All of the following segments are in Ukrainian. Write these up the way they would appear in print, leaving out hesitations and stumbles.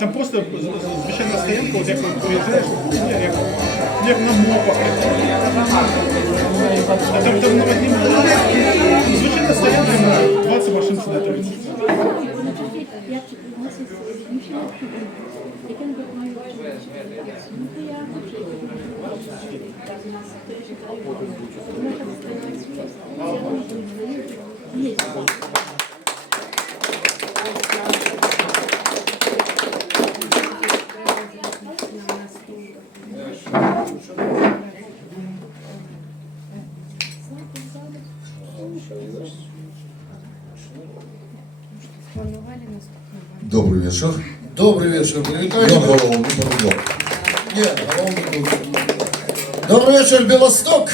Там просто звичайна стоянка, от як приїжджаєш, як на мопах. А там на одній звичайна стоянка, на 20 машин сюди 30. Добрый вечер. Добрый вечер, привітання. Я голову не подвел. Нет, голову не буде. Добрий вечір, Білосток.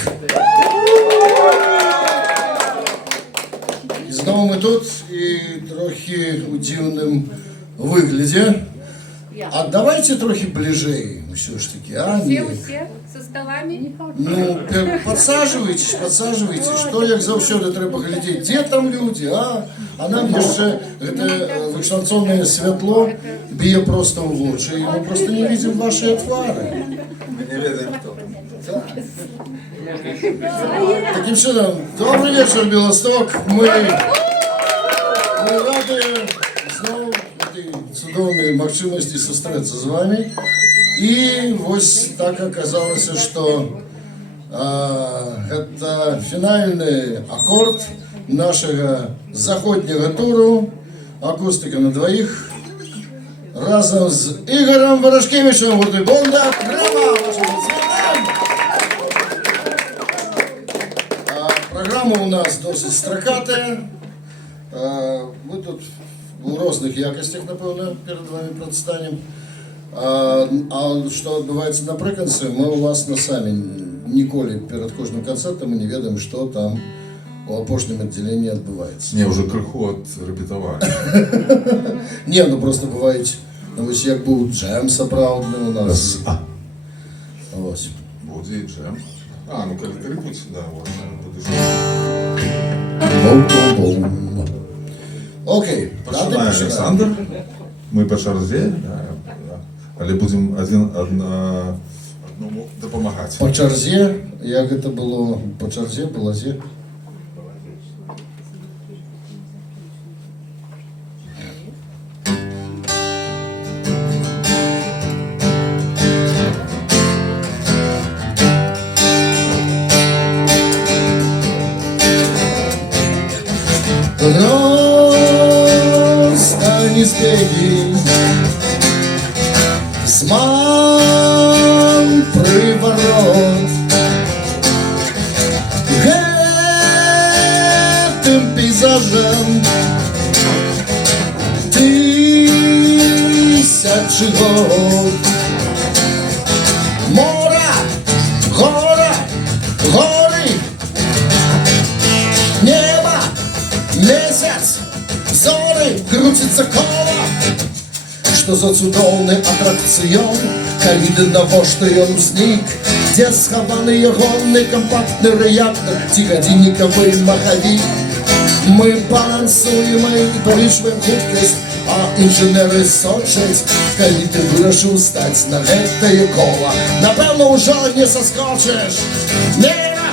І знову ми тут, і трохи у дивному вигляді. А давайте трохи ближей, все ж таки, а? Все со столами? Ну, подсаживайтесь, что як завсёды треба глядеть, где там люди, а? А нам jeszcze это вышнацонное святло бье просто в очи, и мы просто не видим ваши отвары. Мы не ведаем, кто. Таким чином, добрый вечер, Белосток. Мы рады знову этой чудовной магчимости сустрэцца з вами. И вось так оказалось, что это финальный аккорд нашего заходнего туру «Акустика на двоих» разом с Игорем Ворошкевичем. Вот и Бонда Крама вашим звонам. Программа у нас досить строкатая. Мы тут у розных якостях, напевно, перед вами предстанем. А що відбувається наприкінці, ми, власне, самі ніколи перед кожним концертом ми не ведаємо, що там у опошнім відділенні відбувається. Не, уже крыху отрепетовали. Ні, ну просто бувають, ну ось як був джем справдний у нас. Ось. Вот и джем. А, ну корректируйте, да, вот, Бум-бум-бум. Окей. починаем, Александр. Мы по шарзе, да, але будем одному допомагати. По чарзі, як це було? По чарзі, по лазі? Розстань збеги, зман приворот, гэтым пейзажем тысячи год. Мора, гора, горы, небо, месяц, зоры, крутится коло. Что за цудоўны атракцыён, калі да навошта ён узнік, дзе схаваны ягоны кампактны рэактар ці гадзіннікавы махавік. Мы балансуем і павышваем хуткасць, а інжынеры сочаць, калі ты вырашыў стаць на гэтае кола. Напэўна, ўжо не саскочыш. Небо,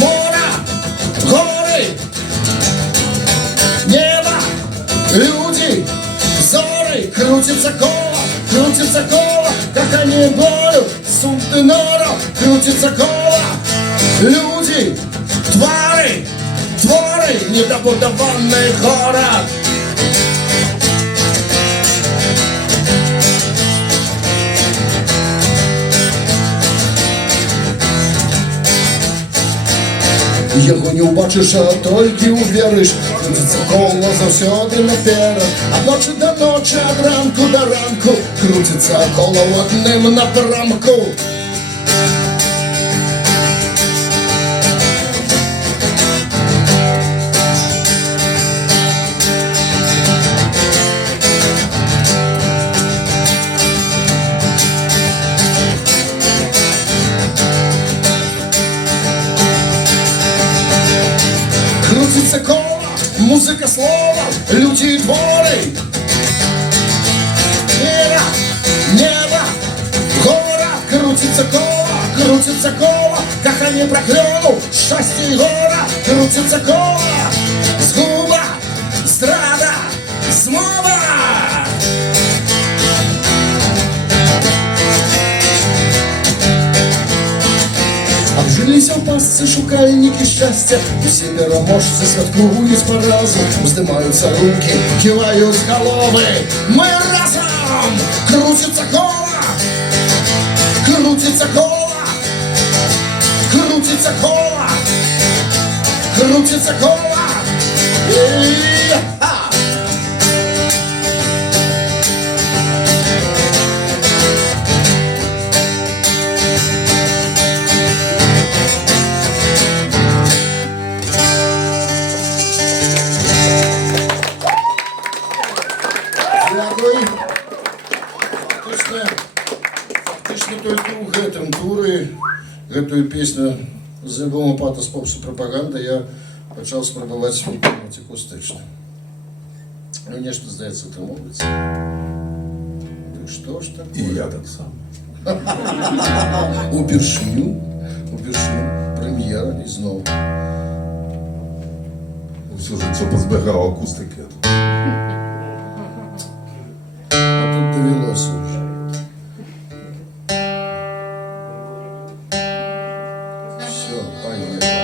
мора, горы, небо, люди, зоры, крутится кола, как они болю, сунты нору, крутится кола. Люди, твари, творы, недобудованный город. Яго не ўбачыш, а толькі ўверыш. Крутится кола заўсёды наперад. Ад ночы да ночы, ад ранку да ранку. Крутится кола ў адным напрамку. Крутится кола, музыка слова, люди и творы. Крутится кола, кахание проклёну, счастье и гора. Крутится кола, згуба, здрада, змова. Обжились у пасцы шукальники счастья, усе пераможцы святкуюць по разу, вздымаются руки, кивают головы. Мы разом! Крутится кола, крутится кола, крутится кола, крутится кола. И-ха! Фактично толькі ў гэтым туры гэтую песню з альбома «Патос Попс і Прапаганда» я пачаў спрабаваць выконваць акустычна. Ну, нешта, здаецца, атрымоўваецца. Дык што ж такое? І я так само. Упершыню, прэм'ера ізноў. Усё жыццё пазбягаў акустыкі. А тут давялося ўжо. Всё, поехали.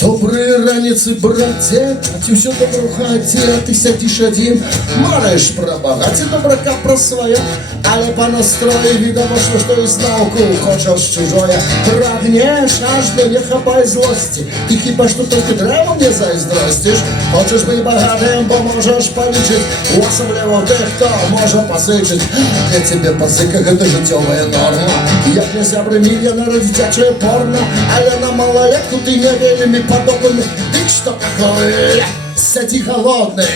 Добрые раніцы, браце, а ці ўсё добра ў хаце, а ты сядзіш адзін, мараеш пра багаце, добрака пра сваё, але па настрої відавочна, што і знаўку хочаш чужое. Прагнеш, аж да не хапай злосці, і хіба што толькі дрэва мне зайздросціш. Хочаш быць багатым, бо можаш палічыць, асабліва тых, хто можа пазычыць. Для цябе пазыка гэта жыццёвая норма, як для сябры мільёнера дзіцячае порно, але на малалетку ты не вельмі падобны. Дык што такое? Сядзі голодны.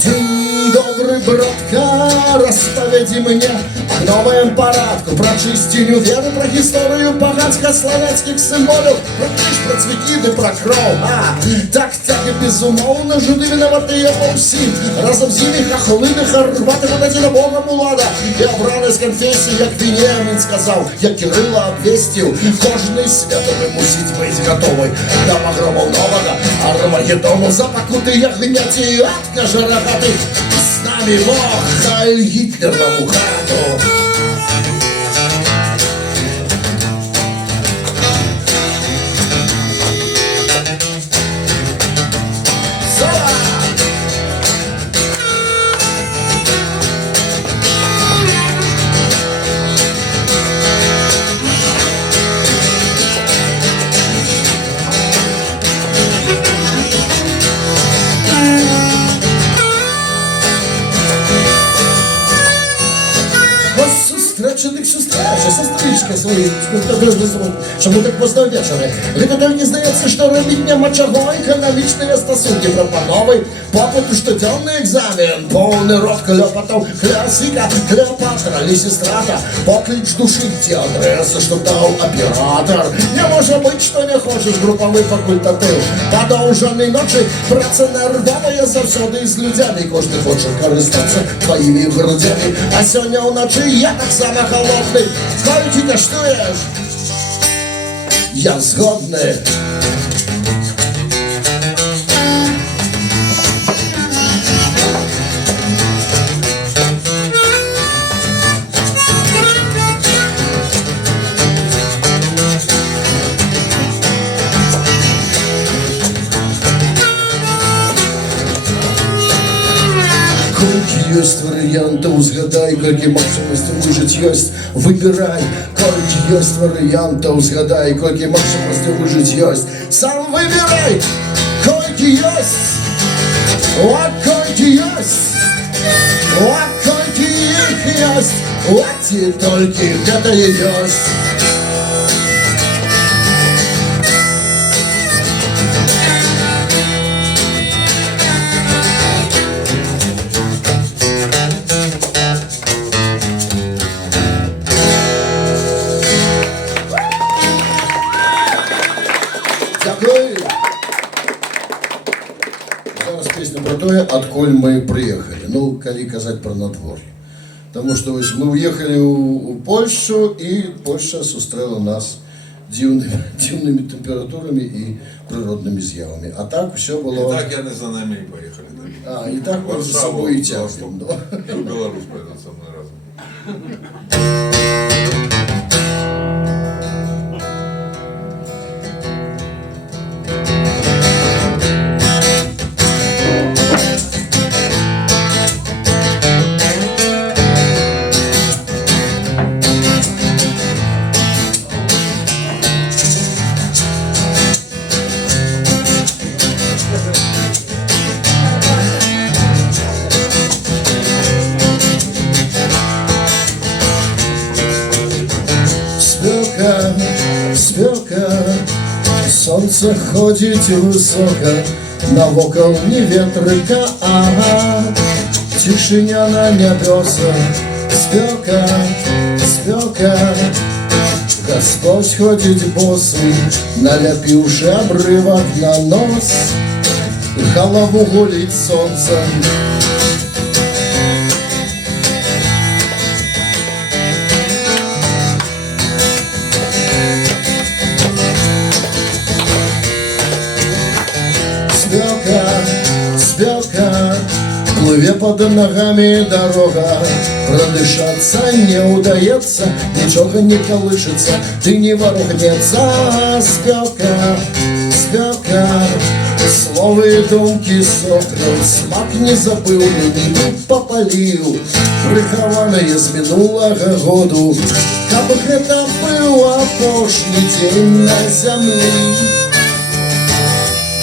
Дзень добры, братка, распавядзі мне о новым парадку, про чысціню веры, про гісторыю паганска-славянскіх сімволаў, про крыж, про цвікі ды про кроў. Так, і безумоўна, жуды вінаватыя па ўсім. Разам з імі хахлы ды харваты пададзена Богам улада. І абраны з канфесіі, як Венемін сказаў, як Кірыла абвесціў, кожны святовы мусіць быць гатовы да пагромаў новага Армагеддону. Запакуты ягняці, адкажа рагаты, з намі Бог, хай Гітлер вам у хату. Сестричка свої, чому так поздно вечора? Гэта толькі здаецца, што робіць няма чаго, эканамічныя стасункі, прапановы, попыт у штодзённы экзамен, поўны рот клёпатаў, класіка, Клеопатра, Лісістрата, покліч душі ці адрэса, што даў аператор. Не можа быць, што не хочаш групавы факультатыў. Падоўжаны ночы, праца нервовая заўсёды з людзямі, кожны хоча карыстацца тваімі грудзямі. А сёння ўначы я таксама голодны. Сколькі каштуеш? Я згодны. Колькі ёсць варыянтаў, згадай, колькі магчымасцяў выжыць ёсць, выбірай. Колькі ёсць варыянтаў, згадай, колькі магчымасцяў выжыць ёсць, сам выбірай. Колькі ёсць, а колькі ёсць, а колькі іх ёсць, а ці толькі гэтае ёсць. Дякую. Зараз песня про тое, адкуль мы прыехалі. Ну, калі казаць пра надвор'е. Таму што вось мы уехалі ў Польшчу, і Польшча сустрэла нас дзіўнымі тэмпературамі і прыроднымі з'явамі. А так усё было... І так яны за нами і паехалі. А, і так мы за сабой і цягнем. І ў Беларусь пойдут со мной разом. Спёка, солнце ходит высоко, навокал не ветрыка, ага, тишиня на небесах. Спёка, спёка, Господь ходит босый, наляпивший обрывок на нос, голову гулит солнце. Спёка, плыве под ногами дорога, продышаться не удается, ничего не колышется, ты не ворохнется. Спёка, спёка, слова и думки сохнут, смак не забыл, не попалил, прихованное з минулого году, каб гэта быў апошні дзень на зямлі.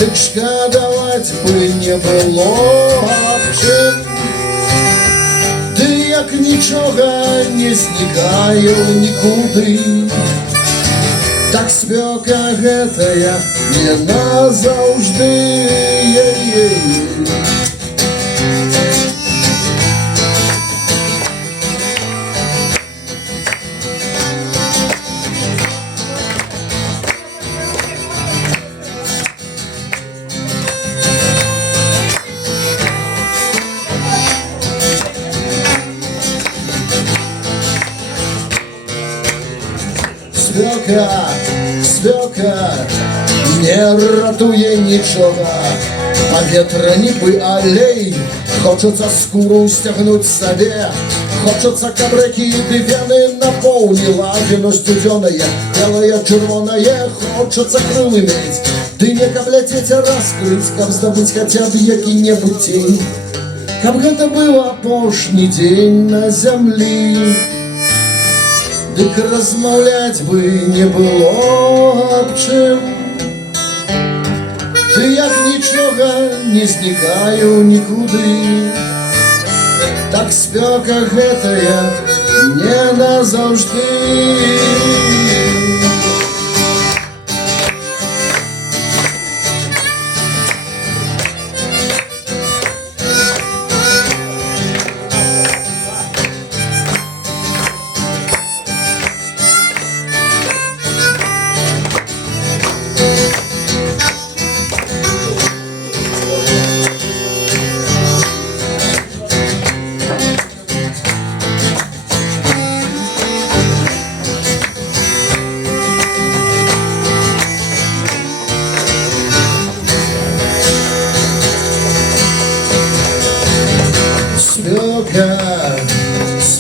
Так шкадаваць бы не было аб чым, ды як нічога не знікае нікуды. Так спёка гэтая не назаўжды. Спёка не ратуе нічога, паветра нібы алей, хочацца скуру сцягнуць сабе, хочацца, каб рэкі ды вены напоўніла віно сцюдзёнае, белае, чырвонае, хочацца крылы мець, ды не каб ляцець, а раскрыць, каб здабыць хаця б які-небудзь цень, каб гэта быў апошні дзень на зямлі. Дык размаўляць бы не было аб чым, ты як нічога не знікаю нікуды. Так спёка гэтая не назаўжды.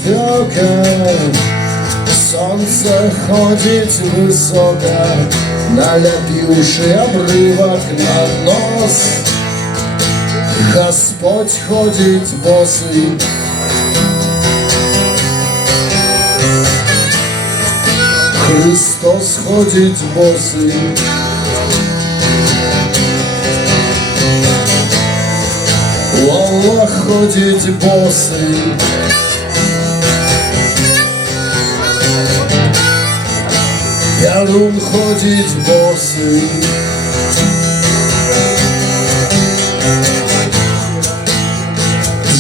Спёка, солнце ходит высоко, наляпивший обрывок на нос, Господь ходить босый. Христос ходить босый. Аллах ходить босый. Ярун ходить босый.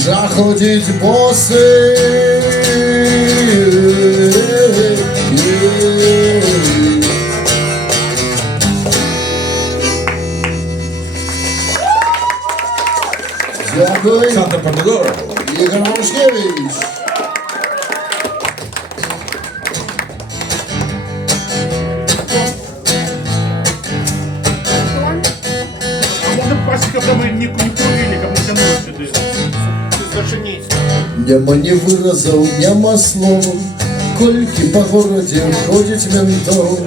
Жа ходить босый. Дякую. Санта Помидора. Ігор Марушкевич. Антон. А може пасіка там не курили, кому тянуть сюди. Зашиніть. Нема не выразил, нема слова. Кольки по городе ходить ментов,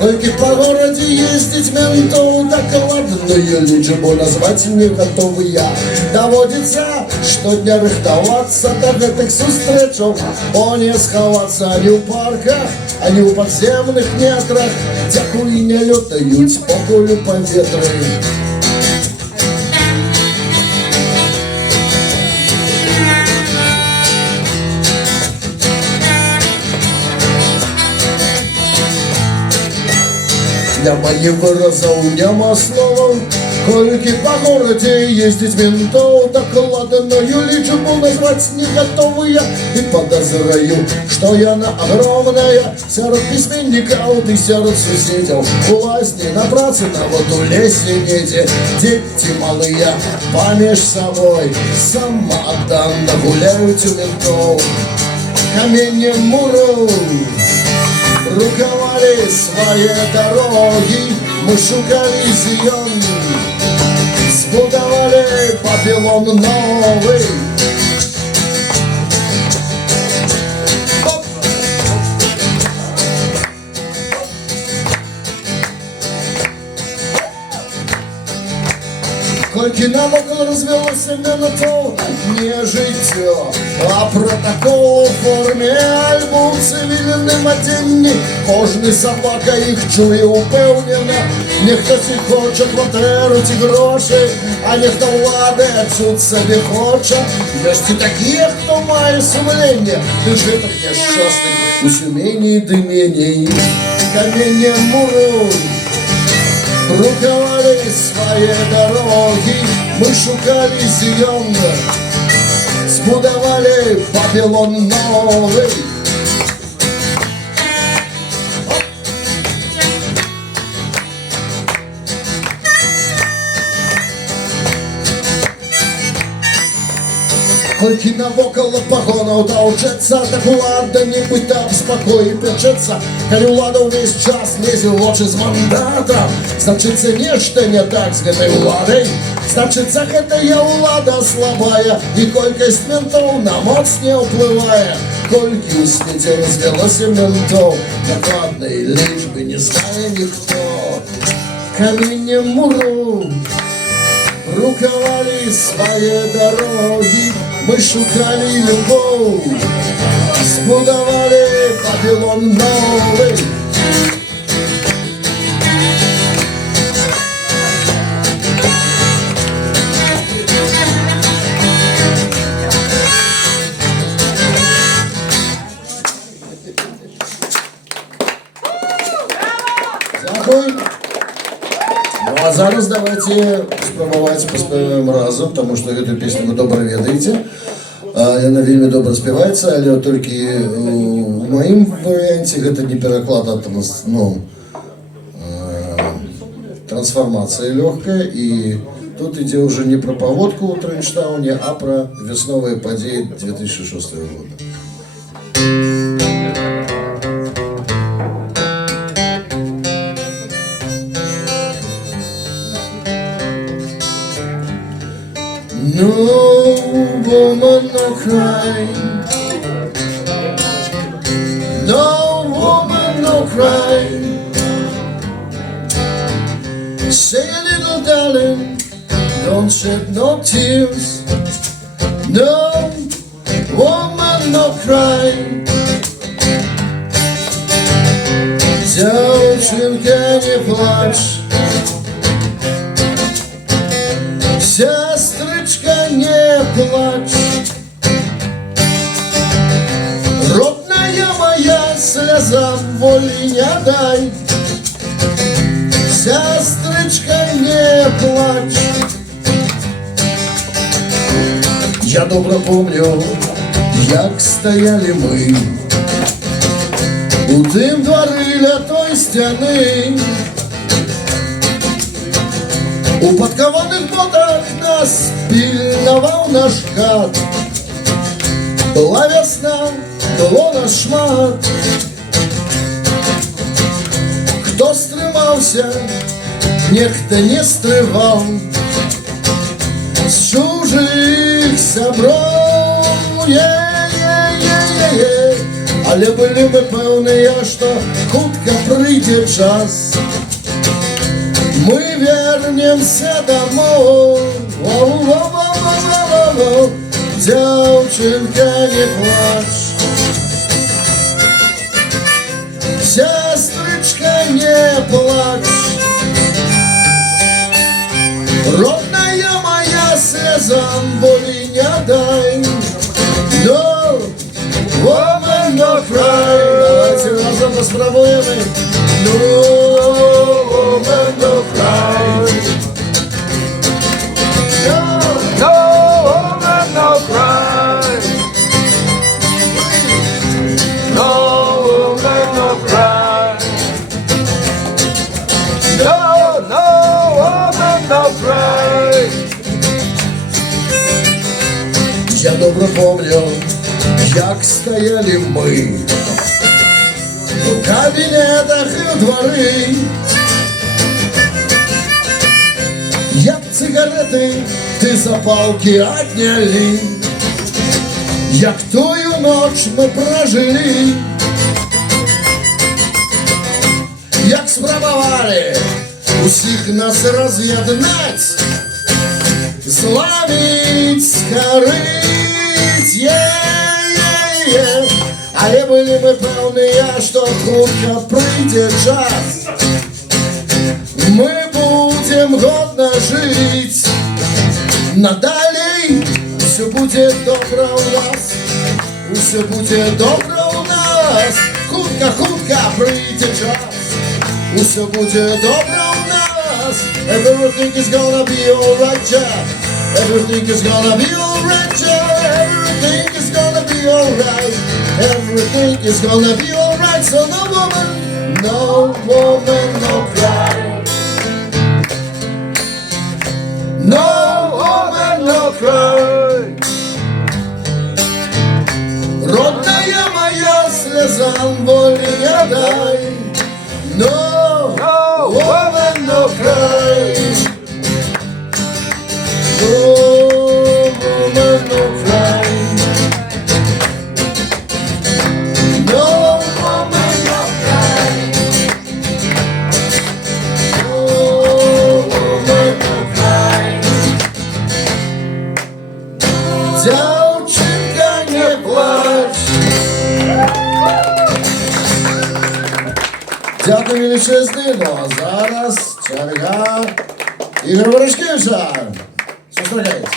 кольки по городе ездить ментов, докладную личбу назвать не готовы я. Доводится штодня рыхтоваться до гэтых сустречов, о не сховаться они в парках, они в подземных нетрах, дякую не летают по полю по ветру. Нема не выразил, нема слова. Кольки по городе ездить ментов, докладную личбу назвать не готовы я. И подозраю, что я на огромная сярод письменников и сярод суседей. Власти на праце, на вот у лесе неде. Дети малые помеж собой самоотданно гуляют у ментов. Каменем муру руковали свои дороги, мы шукали Зион, сбудовали Вавилон новый. Кольки навокал развелось именно то не життя, а протокол у формі альбом цивільним одінні. Кожний собака їх чує упевнено. Ніхто ці хоче квартиру, ті гроші, а ніхто влади чуть собі хоче. Є ж ті такі, хто має сумління, житок нещасних у сумінні і димінні. Камінням муру руковали свои дороги, мы шукали Зион, сбудовали Вавилон новый. Кольки навокал погонов толчется, так влада не быть там спокой печется. Коли влада весь час лезе в очи с мандата, значится нечто не так с этой владой. Значится, это я влада слабая, и колькость ментов на моц не уплывая. Кольки у свете развелось ментов, докладной лишь бы не зная никто. Каменем муру руковали свои дороги, мы шукали любовь, сбудовали Вавилон новый. Дякую. Ну а зараз давайте спробувати паспеваем разом, тому що эту песню ви добре ведаєте. Яна вельмі добра спяваецца, але толькі у маім варыянце гэта не пераклад, а трансфармацыя лёгкая, і тут ідзе ўжо не пра паводку ў Трэнштауне, а пра вясновыя падзеі 2006 года. No woman, no cry. No woman, no cry. Say a little darling, don't say shed no tears, no woman, no cry. Девчонка, не плачь, сестричка, не плачь. Родная моя, слезам воли не дай. Сестричка, не плачь. Я добре помню, як стояли ми у тим дворі ля той стіни. У подкованих ботах нас пільнував наш хат. Була весна, було нас шмат. Хто стримався, ніхто не стривав. З чужих сябров, але былі ми певні, що хутка прийде час. Мы вернемся домой. Девчонка, не плачь, сестричка, не плачь. Родная моя, слезам боли не дай. No woman, no cry. Давайте разом поспробуем. No woman, no cry. No woman, no cry. No woman, no cry. No woman, no cry. Я добре помню, як стояли ми у кабінетах і у дворі, як цигарети ти запалки отняли, як тую ночь ми прожили, як спробували усіх нас роз'єднать, зламить, скорить. Але були ми певні, що хутко прийде час. Ми будем годно жить. Надалей все буде добре у нас. Все буде добре у нас. Хутко прийде час. Все буде добре у нас. Everything is gonna be alright, yeah. Everything is gonna be alright, yeah. Everything is gonna be alright. Everything is gonna be alright. So no woman, no cry. No woman, no cry. Родная моя, слезам воли не дай. No woman, no cry. No woman, no cry. No woman, no cry. No woman, no cry. Девчонка, не плачь. Дякую величезний, ну а зараз черга Ігор Ворошкевича. Зустрічайте.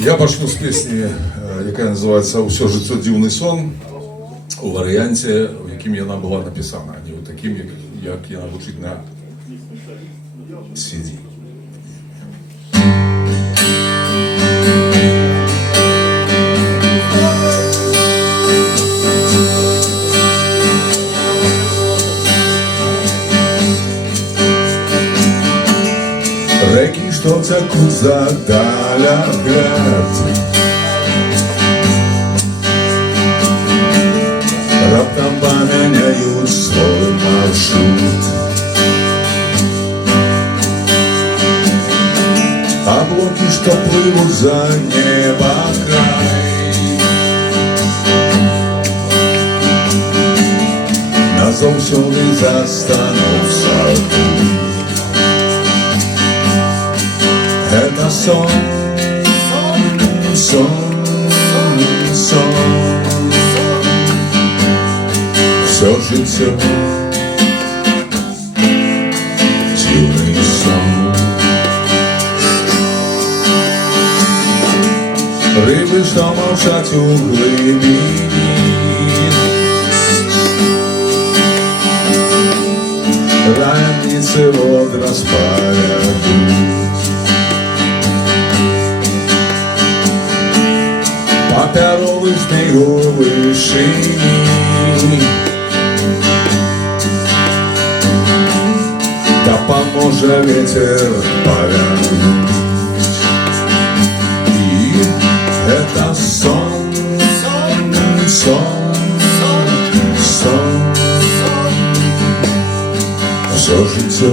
Я почну з пісні, яка називається «Усьо життя дивний сон», у варіанті, в яким вона була написана, а не у таким, як вона звучить на CD. Реки, що текуть за даля град, раптом поменяют свой маршрут. Облаки, что плывут за небо край. Назавсёды застануцца тут. Это сон, сон, сон. Всё жыццё дзіўны сон. Рыбы, што маўчаць у глыбіні, раніцы вод распавядуць. Папяровы змей у вышыні, дапаможа ветер павярнуць. Это сон, сон, сон, сон. Всё жыццё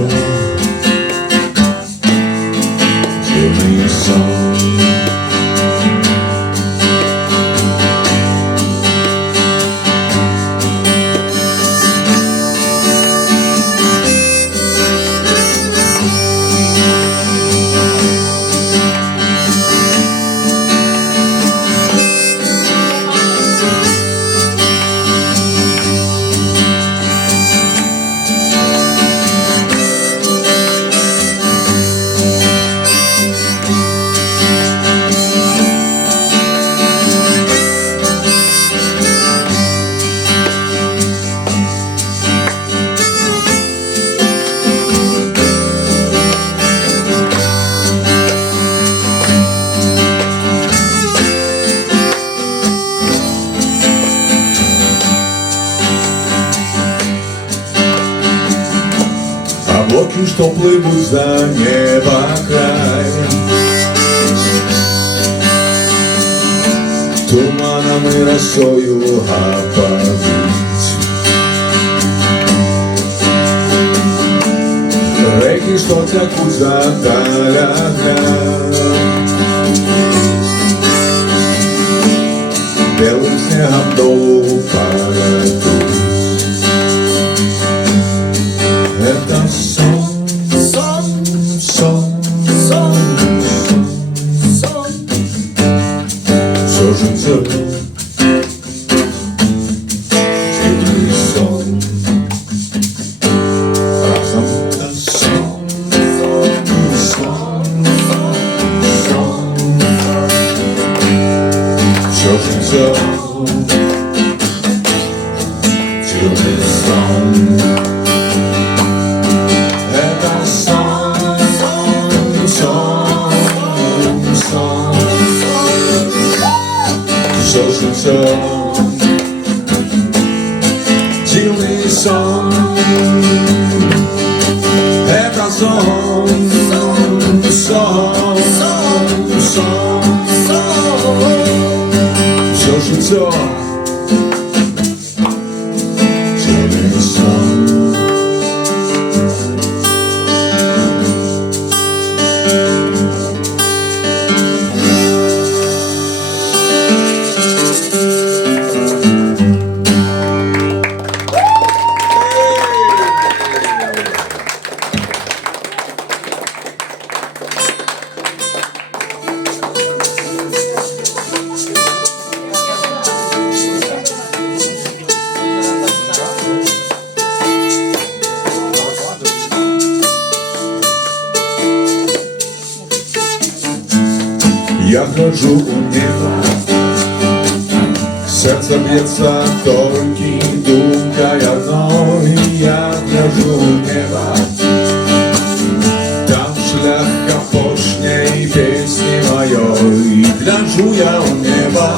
дзіўны сон. Облаки, что плывут за небо край, туманом и росою опадуть. Реки, что текут за даляка, белым снегом долу падают. Это сон, сон, сон, сон, сон. Всё жыццё дзіўны сон. Разом это сон, сон, сон, сон. Всё жыццё дзіўны сон. Всё жыццё дзіўны сон. Это сон, сон, сон, сон, сон. Всё жыццё дзіўны сон. Я хожу у неба, сердце бьется только думкой одной. Я хожу у неба, там шлях капошней песни моей. Гляжу я у неба,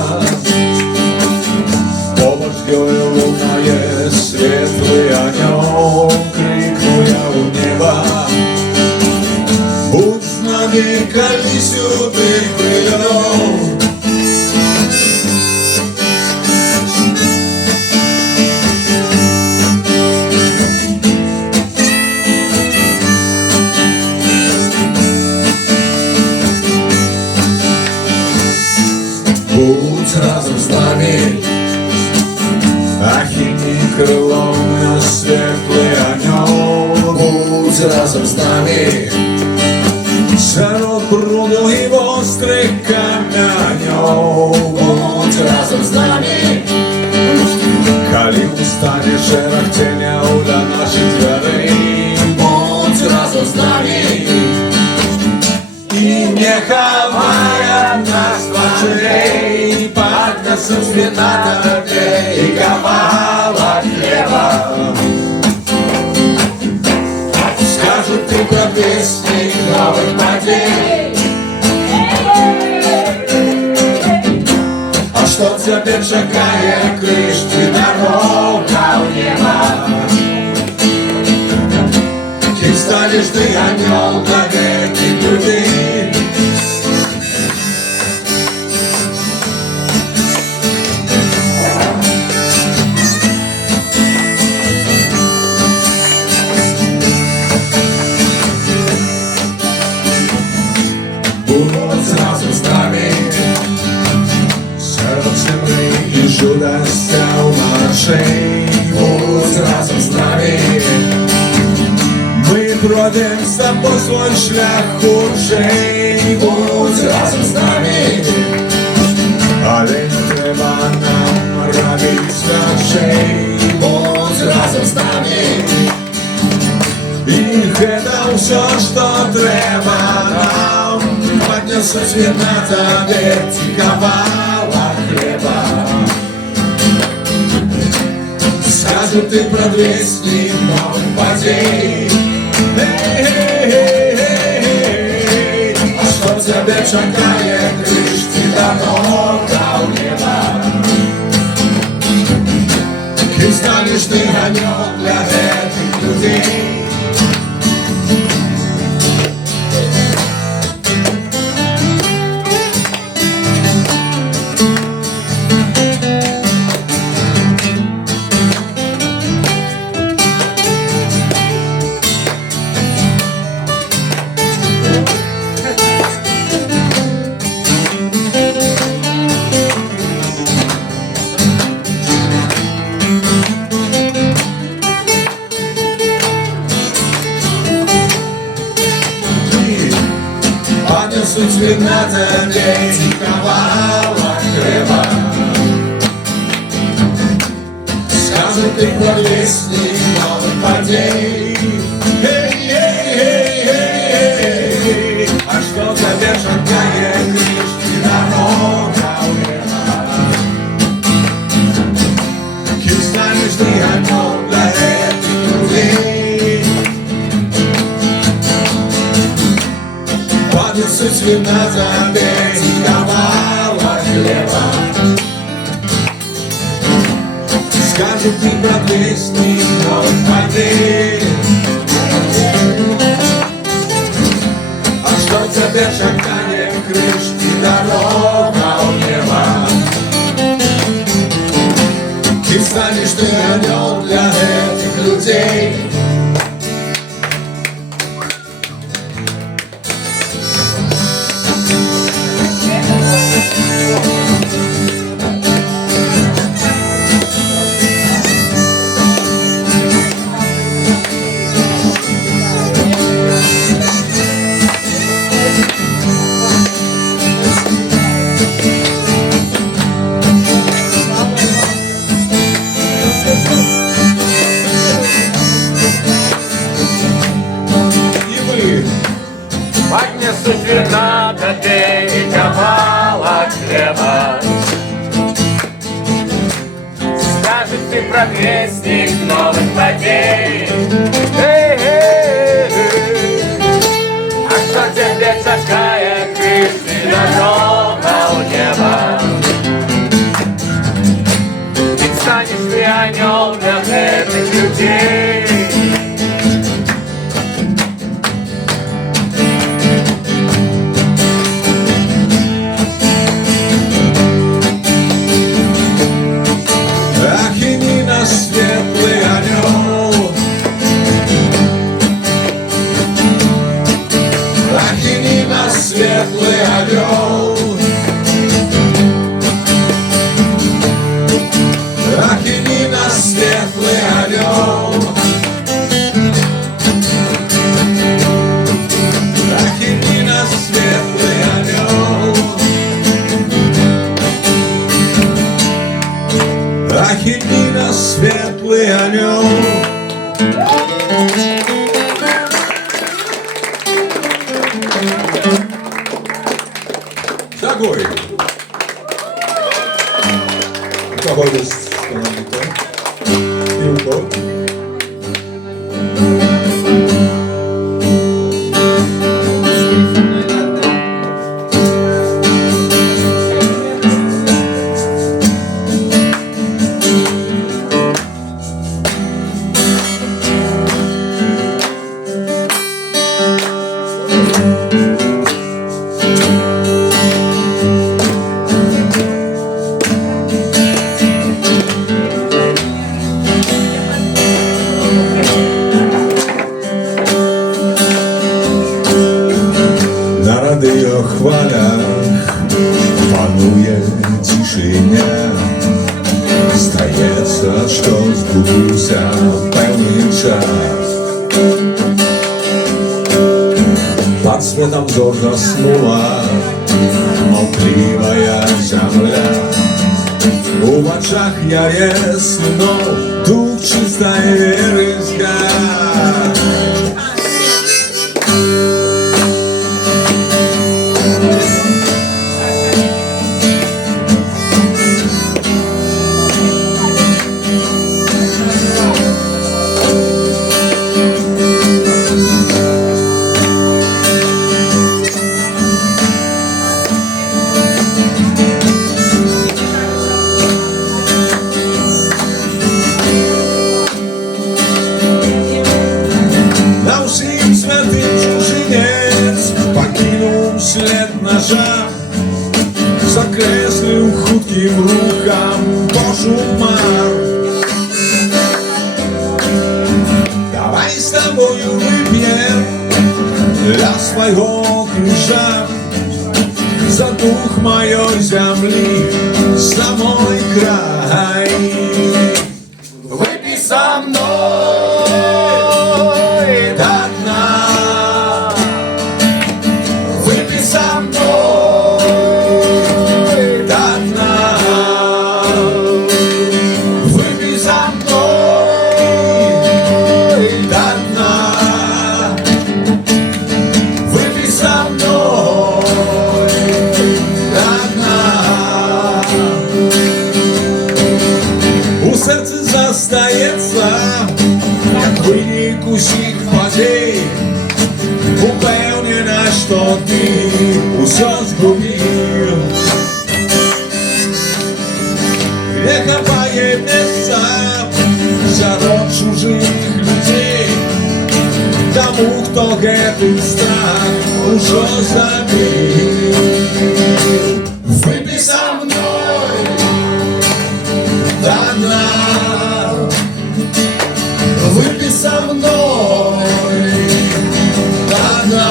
побождёю лунае светлый огнём. Крикну я у неба, будь с нами, коли сюды придём. будь разом з нами. Ахини крылом на светлый анёл, будь разом з нами. Серед бруду і острих каменів, будь разом з нами. Коли устане шерохтення для наших дверей, будь разом з нами. И не ховая нас плачей, под носом свина тобей и ковала хлеба. Скажут ты про песни новых подей, а что теперь шагая крышки дорога в небо? Кем станешь ты, анёл, для этих людей? Будь разом з нами. Серед землі і жудостя у маршей, будь разом з нами. Ми пройдемся по свой шлях худший, будь разом з нами. Але не треба нам робити святшей, будь разом з нами. І це все, що треба нам. Поднесу свина тебе, ковала хлеба. Скажу ты предвестник новых подей. А что тебе чакает, лишь ты дорога в небо? Кем станешь ты, анёл, для этих людей? Поднесут свина тебе и ковала хлеба. Скажут ты предвестник новых подей. А что тебе шагает лишь дорога в небо? Кем станешь ты, анёл, для этих людей? Поднесут свина тебе и ковала хлеба. Скажут ты предвестник новых подей. А что тебе шагает крышки дорога в небо? Кем станешь ты, анёл, для этих людей? Поднесу свина тебе и ковала хлеба. Скажет ты предвестник новых подей. А что тебе такая крышка дорога у неба? Ведь станешь ты, анёл, для этих людей. Светлый анёл, ахини нас светлый орел. Західні світлий аньол. Дякую. У кого є складника? І у кого? На радіохвалях панує тишиня. Здається, що збудився певний час. Под светом зор заснула мовклівая земля. У очах ясно дух чистой веры згас. На усім святий чужинець покинув слід ножа, закреслив хутким рухом кошмар. Давай з тобою вип'єм для свого крижа за дух моєї землі, за мой край. Выпей со мной до дна, выпей со мной до дна, выпей со мной до дна, выпей со мной до дна. У серці застається, як винік усіх подій, упевнена, що ти усе згубив. Не хапає місця серед чужих людей, тому хто гэтий страх уже забив. Выпей со мной до дна, выпей со мной до дна,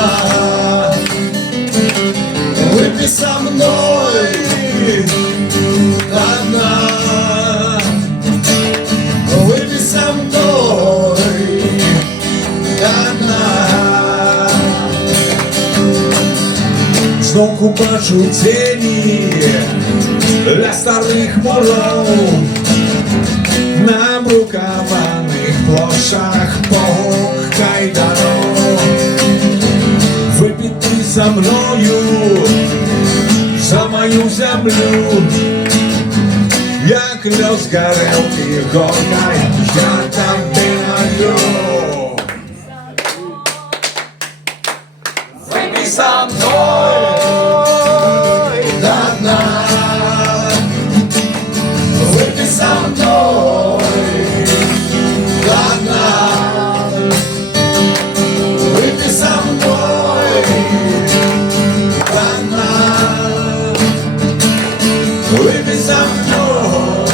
выпей со мной до дна, выпей со мной до дна. Знову бачу тіні для старих моров на брукованих площах пох кайданов. Выпей ты со мною за мою землю, як лёс горелки горной, я тебе налью. Выпей со мной до дна, выпей со мной до дна, выпей со мной до дна, выпей со мной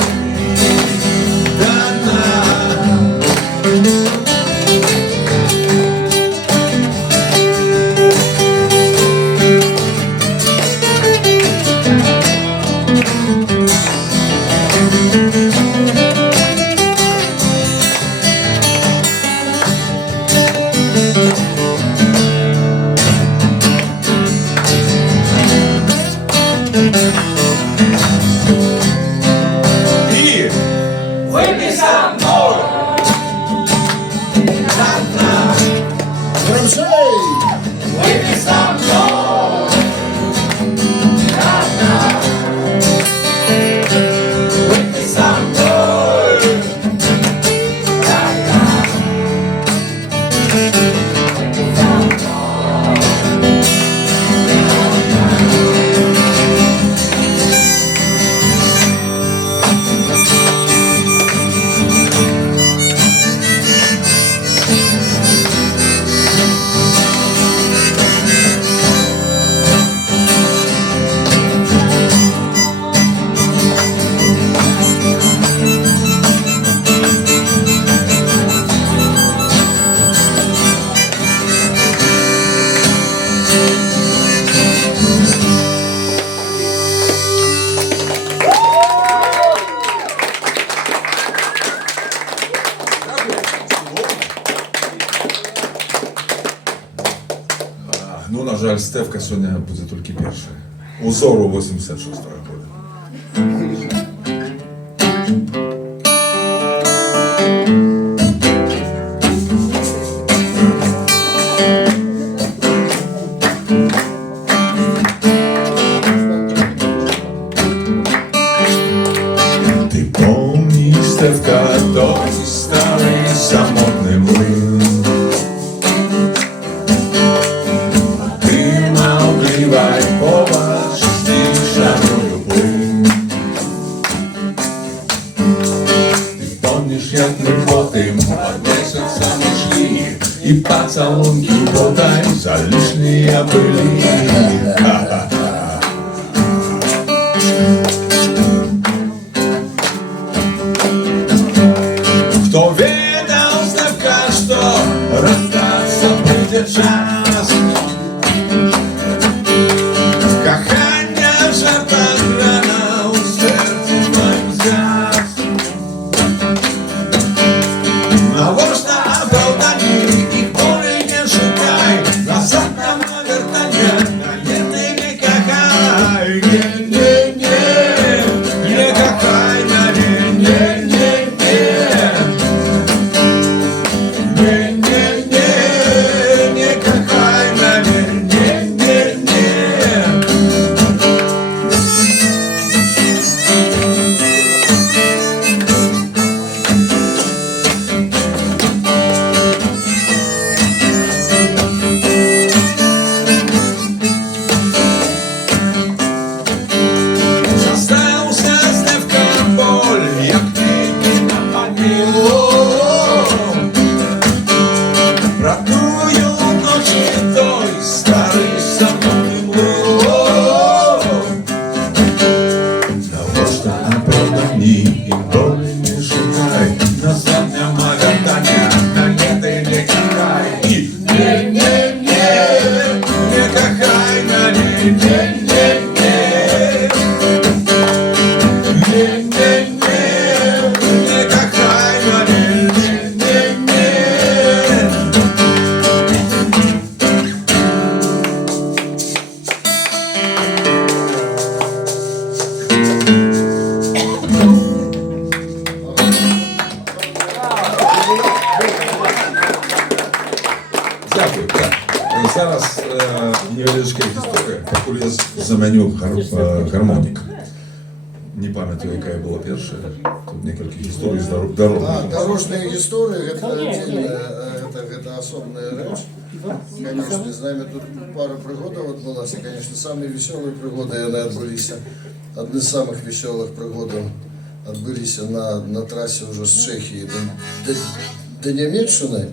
до дна. жаль, Стефка сьогодні буде тільки перша. Узору 86-го года. Ты помнишь, Стефка, той старый самотный млин? Ты мałkliwej poważ szarую płyn. Ty pomnisz, jak my po tym od miesiącami szli i pacalunki bodaj zaliczni ja byli. Ha, ha, ha. Kto wiedział, Stefka, że rozstać będzie czas. Kochania w żartach rana u sercu moim zgasł. Na łożna obrałdanie ich pory nie szukaj. Na zadna ma wiertanie, na jednej nie kachaj. Nie, nie, nie, nie kachaj na nie, nie, nie, nie. Nie, nie, nie, nie kachaj na nie, nie, nie, nie. Zastałся Stefka ból, jak nigdy na pamięć. Ratują nocie toj stary samotny młyn. Na łożna naprawdę i boli nie szukaj. Na zadnia ma latania, na jednej nie kachaj. I nie, nie, nie, nie kachaj na nie, nie, nie, nie. Nie, nie, nie, nie kachaj na nie, nie, nie, nie. Дякую. Так. Зараз невеличка історія. Поки я заменю гармонік. Не пам'ятаю, яка була перша. Тут некілька історій з дорог. Дорожные истории это отдельная, это особенная речь. Конечно, с нами тут пара пригод отбылась, и, конечно, самые веселые пригоды они отбылись. Одни из самых веселых пригод отбылись на трассе уже с Чехии до Німеччини.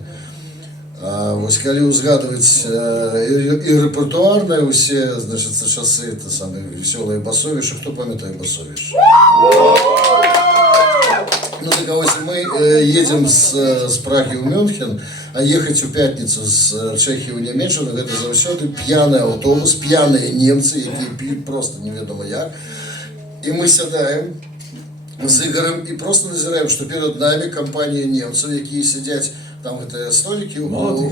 А ось коли узгадывать и репертуарные усе, значит, шоссе, это самые веселые басовиши. Кто памятает басовиш? Ну так ось мы едем с Праги в Мюнхен, а ехать у пятницу з Чехії у Німеччину, это завсёды пьяный автобус, пьяные немцы, які п'ють просто невідомо як. И мы сідаємо з Ігорем і просто назираємо, що перед нами компанія немців, які сидять там столики у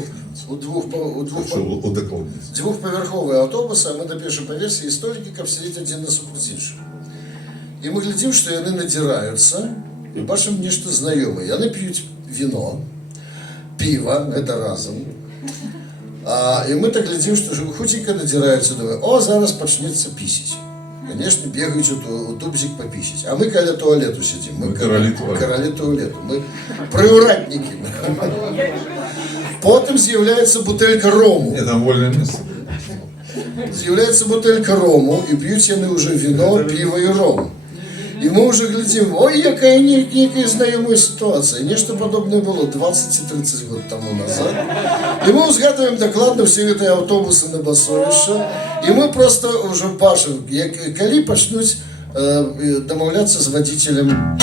двухповерховые автобусы, а мы на першей поверсии, и столиков сидят один насупротив іншого. И мы глядим, что они надираются, и бачим нечто знайоме. Они пьют вино, пиво, это разом. И мы так глядим, что хутенько надираются, думаем, о, зараз почнется писать. Конечно, бегают у тубзик пописать. А мы коля туалету сидим. Мы короли туалету. Мы приуратники. Потом з'являється бутелька рому. Ні, там вольне місце. З'являється бутелька рому, і п'ють вони вже вино, пиво і ром. І ми вже глядим, ой, яка знайома ситуація. Нечто подобне було 20-30 років тому назад. І ми згадуємо докладно всі ці автобуси на Басовище. І ми просто вже бачимо, коли почнуть домовлятися з водителем,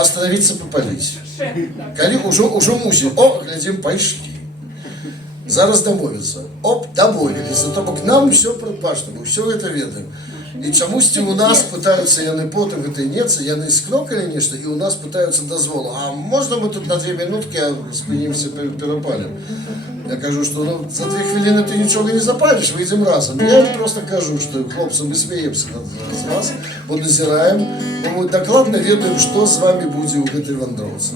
остановиться попалить. Коли уже мусим, о, глядим, пошли. Зараз домовиться. Оп, домовились. Зато к нам все пропашно, мы все это ведаем. І чомусь у нас питаються, я не потім, це ні, це я не скнокали нечто, і у нас питаються дозволу. А можна ми тут на 2 минутки спинимося, перепалимо? Я кажу, що ну, за 2 хвилини ти нічого не запалиш, вийдемо разом. Я їм просто кажу, що хлопці, ми сміємося з вас, бо назираємо, бо ми докладно ведаємо, що з вами буде у гэтай вандровці.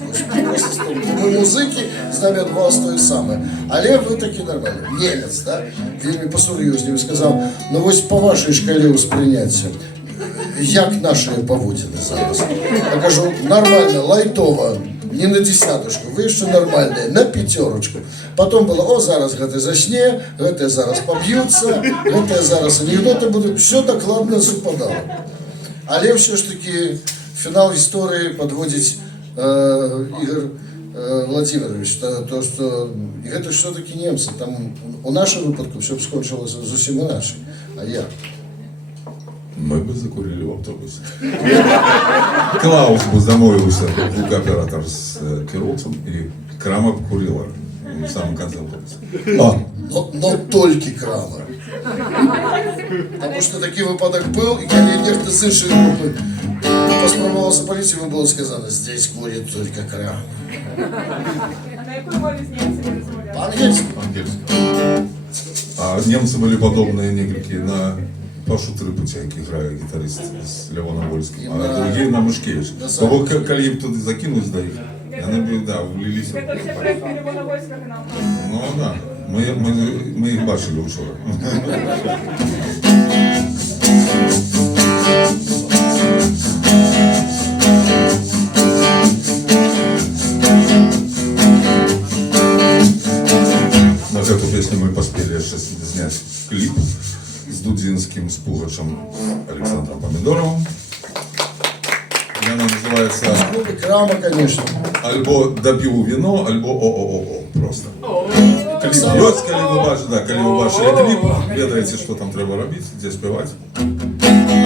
Ми музики, з нами відбувалося те саме. Але ви такі нормальні. Німець, да? Вельми посерйозніше сказав, ну ось по вашій шкалі усприйняття, як наші поводини зараз? Я кажу, нормально, лайтово, не на 10, ви ще нормальні, на 5. Потім було, о, зараз гэта зачне, гэта зараз поб'ються, гэта зараз анекдоти будуть, все докладно совпадало. Але все ж таки фінал історії підводить Ігор Владимирович, то, що і гэта ж все-таки немці, там у нашому випадку все б скончилося зовсім інакше. А як? Мы бы закурили в автобусе. Клаус бы замовился звукооператор с Кирилловцем, и Крама бы курила в самом конце автобуса. Но тільки Крама. Тому що такий випадок був, і коли ніхто з іншої групи поспробував запалити, йому було сказано, здесь курить тільки Крама. А на якій мові з німцями розмовляли? По-англійськи. По-английски. А немцы были подобные негрики на Пашу Трипутяк, играя гитарист с Левоном Вольским, а другие на Мышкевич. Того, коли б туди закинулись до їх, вони б, да, влились. Це все проекти Львова-Вольського каналу. Ну, да. Ми їх бачили вчора. На эту песню мы поспели сейчас снять клип с Дудинским, с Пугачем, Александром Помидоровым. И она называется Групи Крама, конечно. альбо «Доп'ю вино», альбо «О-о-о-о». Просто. Клип есть, коли ви бачите, да, коли ви бачили клип, ведаєте, що там треба робити, де співати.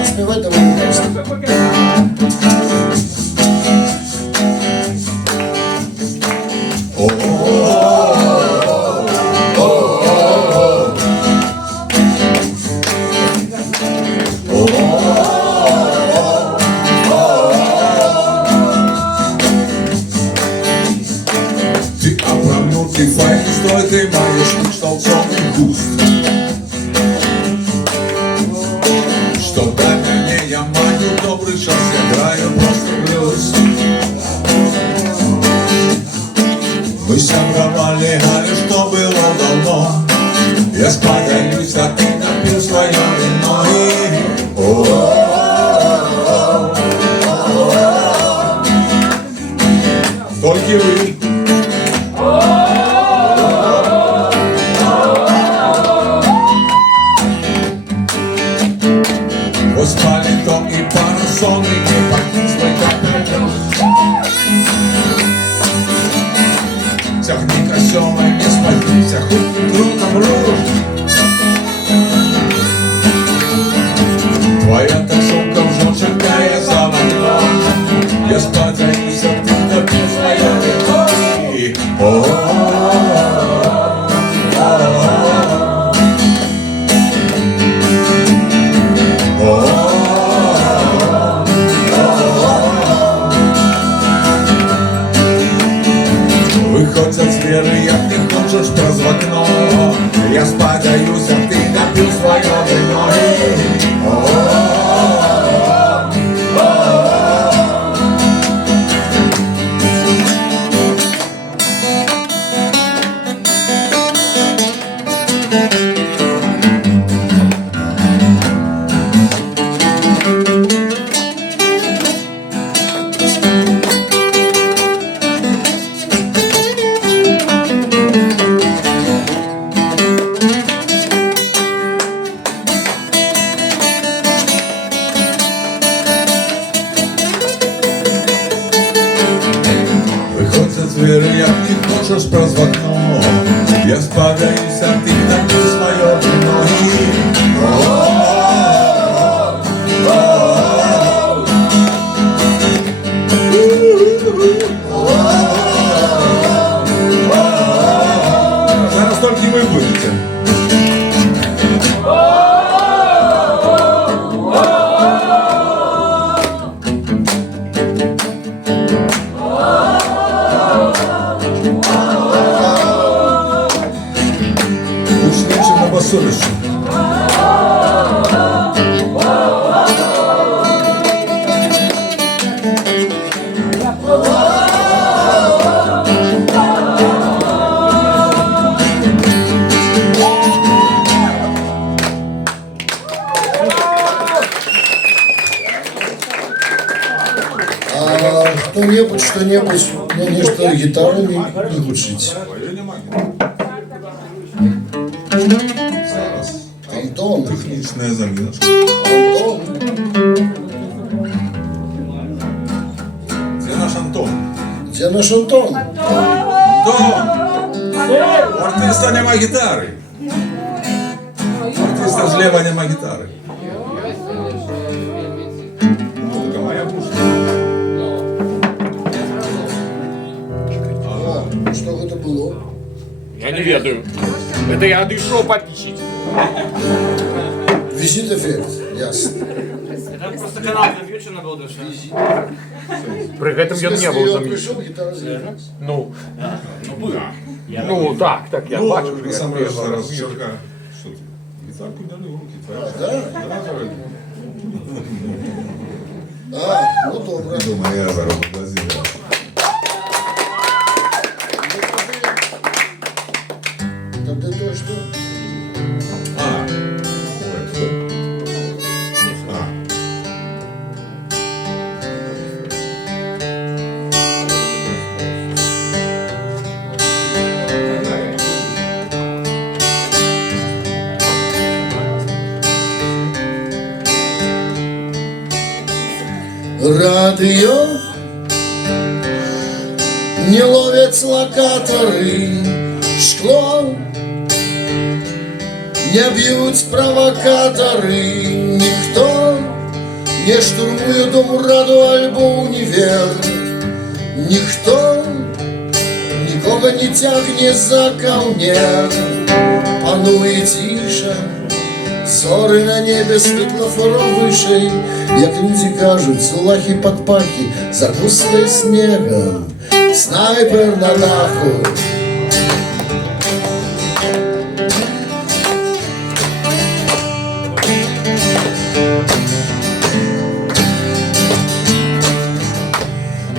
А співати доволі просто. Ты обрамнутый файн, стой, ты маешь штолцовый густ. Что дай мне, я маню, добрый час, я играю просто блюз. Мы сябровали, Галя, что было давно. Я спадаюсь, а ты напил свое вино и... Только вы. Поспали том и парасон, и не покинь свой капюшон. Тягни косёмой, не спалися, хоть крутом руж. Твоя таксовка в жёлчах, я за окном. Я спадаюсь, а ты напил своё вино и... Выходят звери, як не хочешь праз окно. Я спадаюсь, а ты напил своё вино и... Выходят звери, як не хочешь праз окно. Я спадаюсь, а ты напил своё вино и... Зараз только вы будете. А кто-нибудь, что-нибудь, ну, нечто гитару не гучить. Антон. Технічна заміна. Антон. Це наш Антон. Где наш Антон? Антон! У артиста нема гітари. У артиста зліва нема гітари. Ну, така моя музика. А, что это было? Я не ведаю. Это я дійшов попічити. Визит эффект, ясно. Это просто канал компьютера был душа. При этом я не був он заміщений. пришел, гитара заигралась. Ну, ну так, я бачу. Ви саме зараз Шарка. Що ти? Гітарку дали в руки. Твоя? Да? А, ну добре. Думаю, я зараз зіграю. Тогда то, что? А. Ой, хто? А. Радио не ловят локаторы, шкло не б'ють провокатори, ніхто не штурмує Домраду альбо універ, ніхто нікого не тягне за каўнер. Панує тиша, зоры на небе світлофором вышэй, як людзі кажуць, улахі пад пахі, закуслыя снегам, снайпер на даху.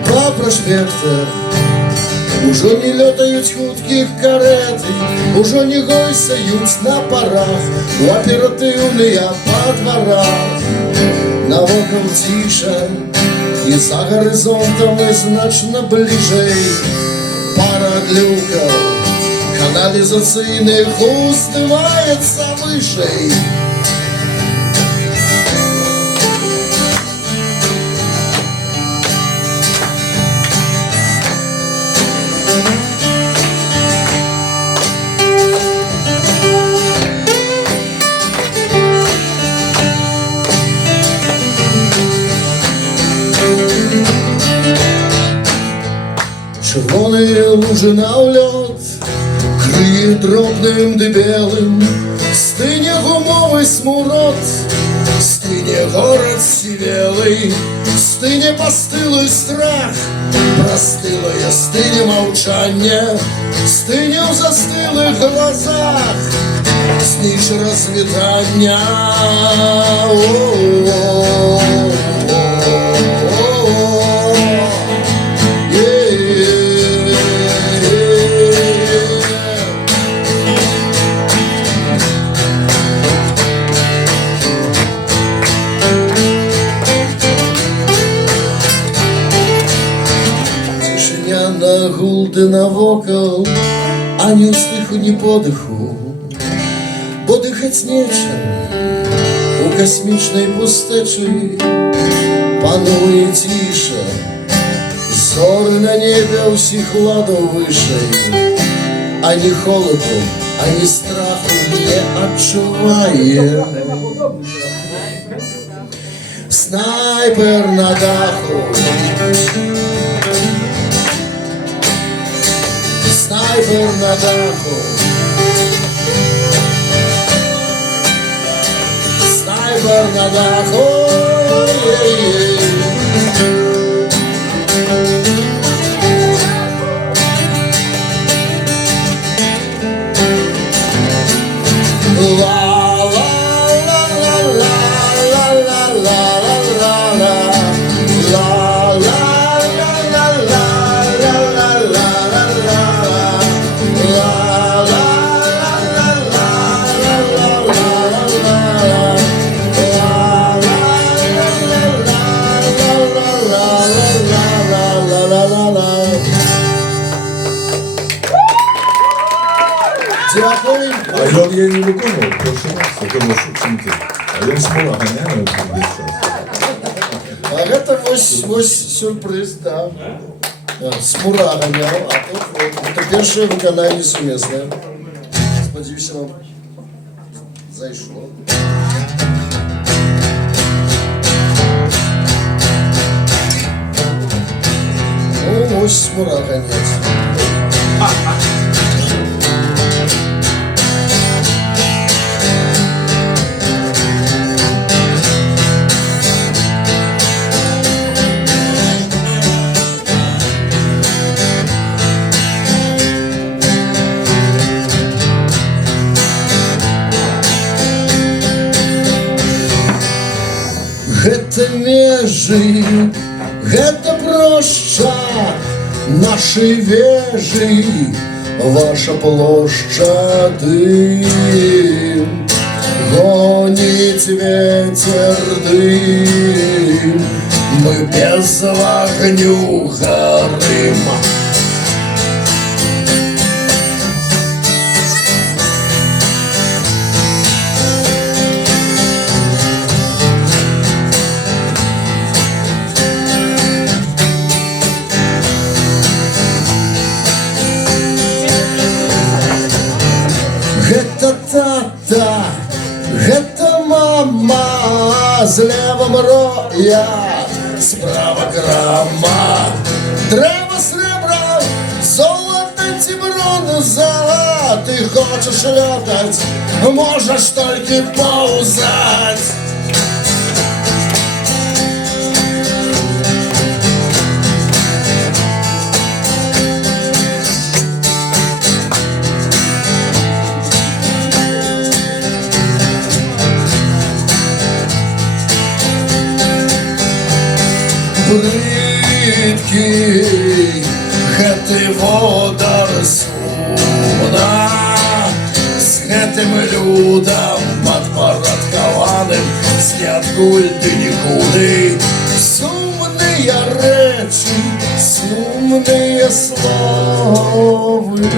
Па праспектах ужо не лётаюць хуткіх кареты, ужо не гойсаюць на парах у аператыўныя па дварах. Навокал ціша, і за гарызонтам і значна бліжэй пара глюкаў каналізацыйных уздымаецца вышэй. Червоные лужи на улет крые дробным ды белым, стыне гумовый смурод, стыне город сивелый, стыне постылый страх, простылое стыне молчание, стыне в застылых глазах, сниж развитания. Тишиня на гул ды навокал, а ні ўздыху, ні подыху, бо дыхаць нечым у касмічнай пустэчы. Пануе ціша, зоры на небе ўсіх ладаў вышэй, ані холоду, ані страху не адчувае. Снайпер на даху, снайпер на даху, снайпер на даху. такой. А льот я не виконував перший раз. Я думав, що чим ти? А він смола ганяє весь час. А гэта вось сюрприз, да. Смура гонял, а тут вот, это першее выконание суместное. Сподіваюся, вам зайшло. Ну, ось смура гонять. Гэта межы, гэта плошча нашай вежы, ваша плошча дым, гоніць ветер дым, мы без агню гарым. Гэта тата, гэта мама, злева мроя, справа грама, древо сребра, золото ці бронза. Ты хочеш летать, можеш тільки повзать. Бридкий, гэты водар сумна, з гэтым людам падпарадкаваным, з ниадкуль ты нікуды. Сумныя рэчы, сумныя словы.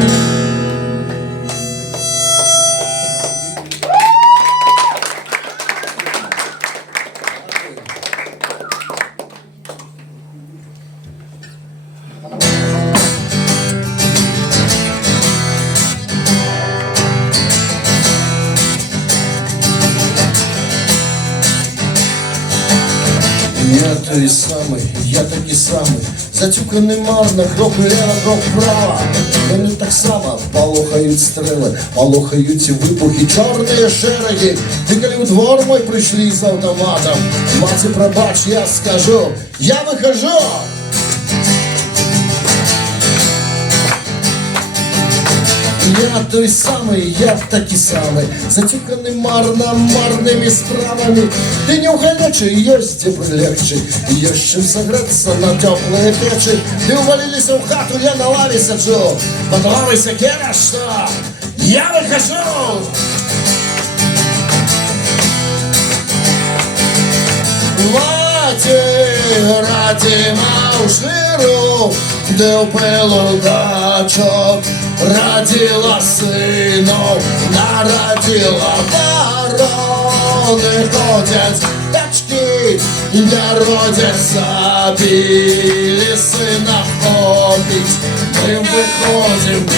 Я той самий, я такий самий, затюканий марно, крок влево, крок вправо. Мене так само полохають стріли, полохають вибухи, чорні шереги. Ти коли у двор мой прийшли з автоматом, маті, пробач, я скажу, я вихожу. Я той самий, я такий самий, затюканий марно, марними справами. Ты не уходячий, есть где прилегче, есть чем согреться на теплые печи. Ты увалились в хату, я на лаве сиджу, подавайся, Кера, что я выхожу. Раді Алжиру, де впило дачок, раділа синов, народила ворони, ходять тачки, де родяться білі, сина ходить, ми виходим.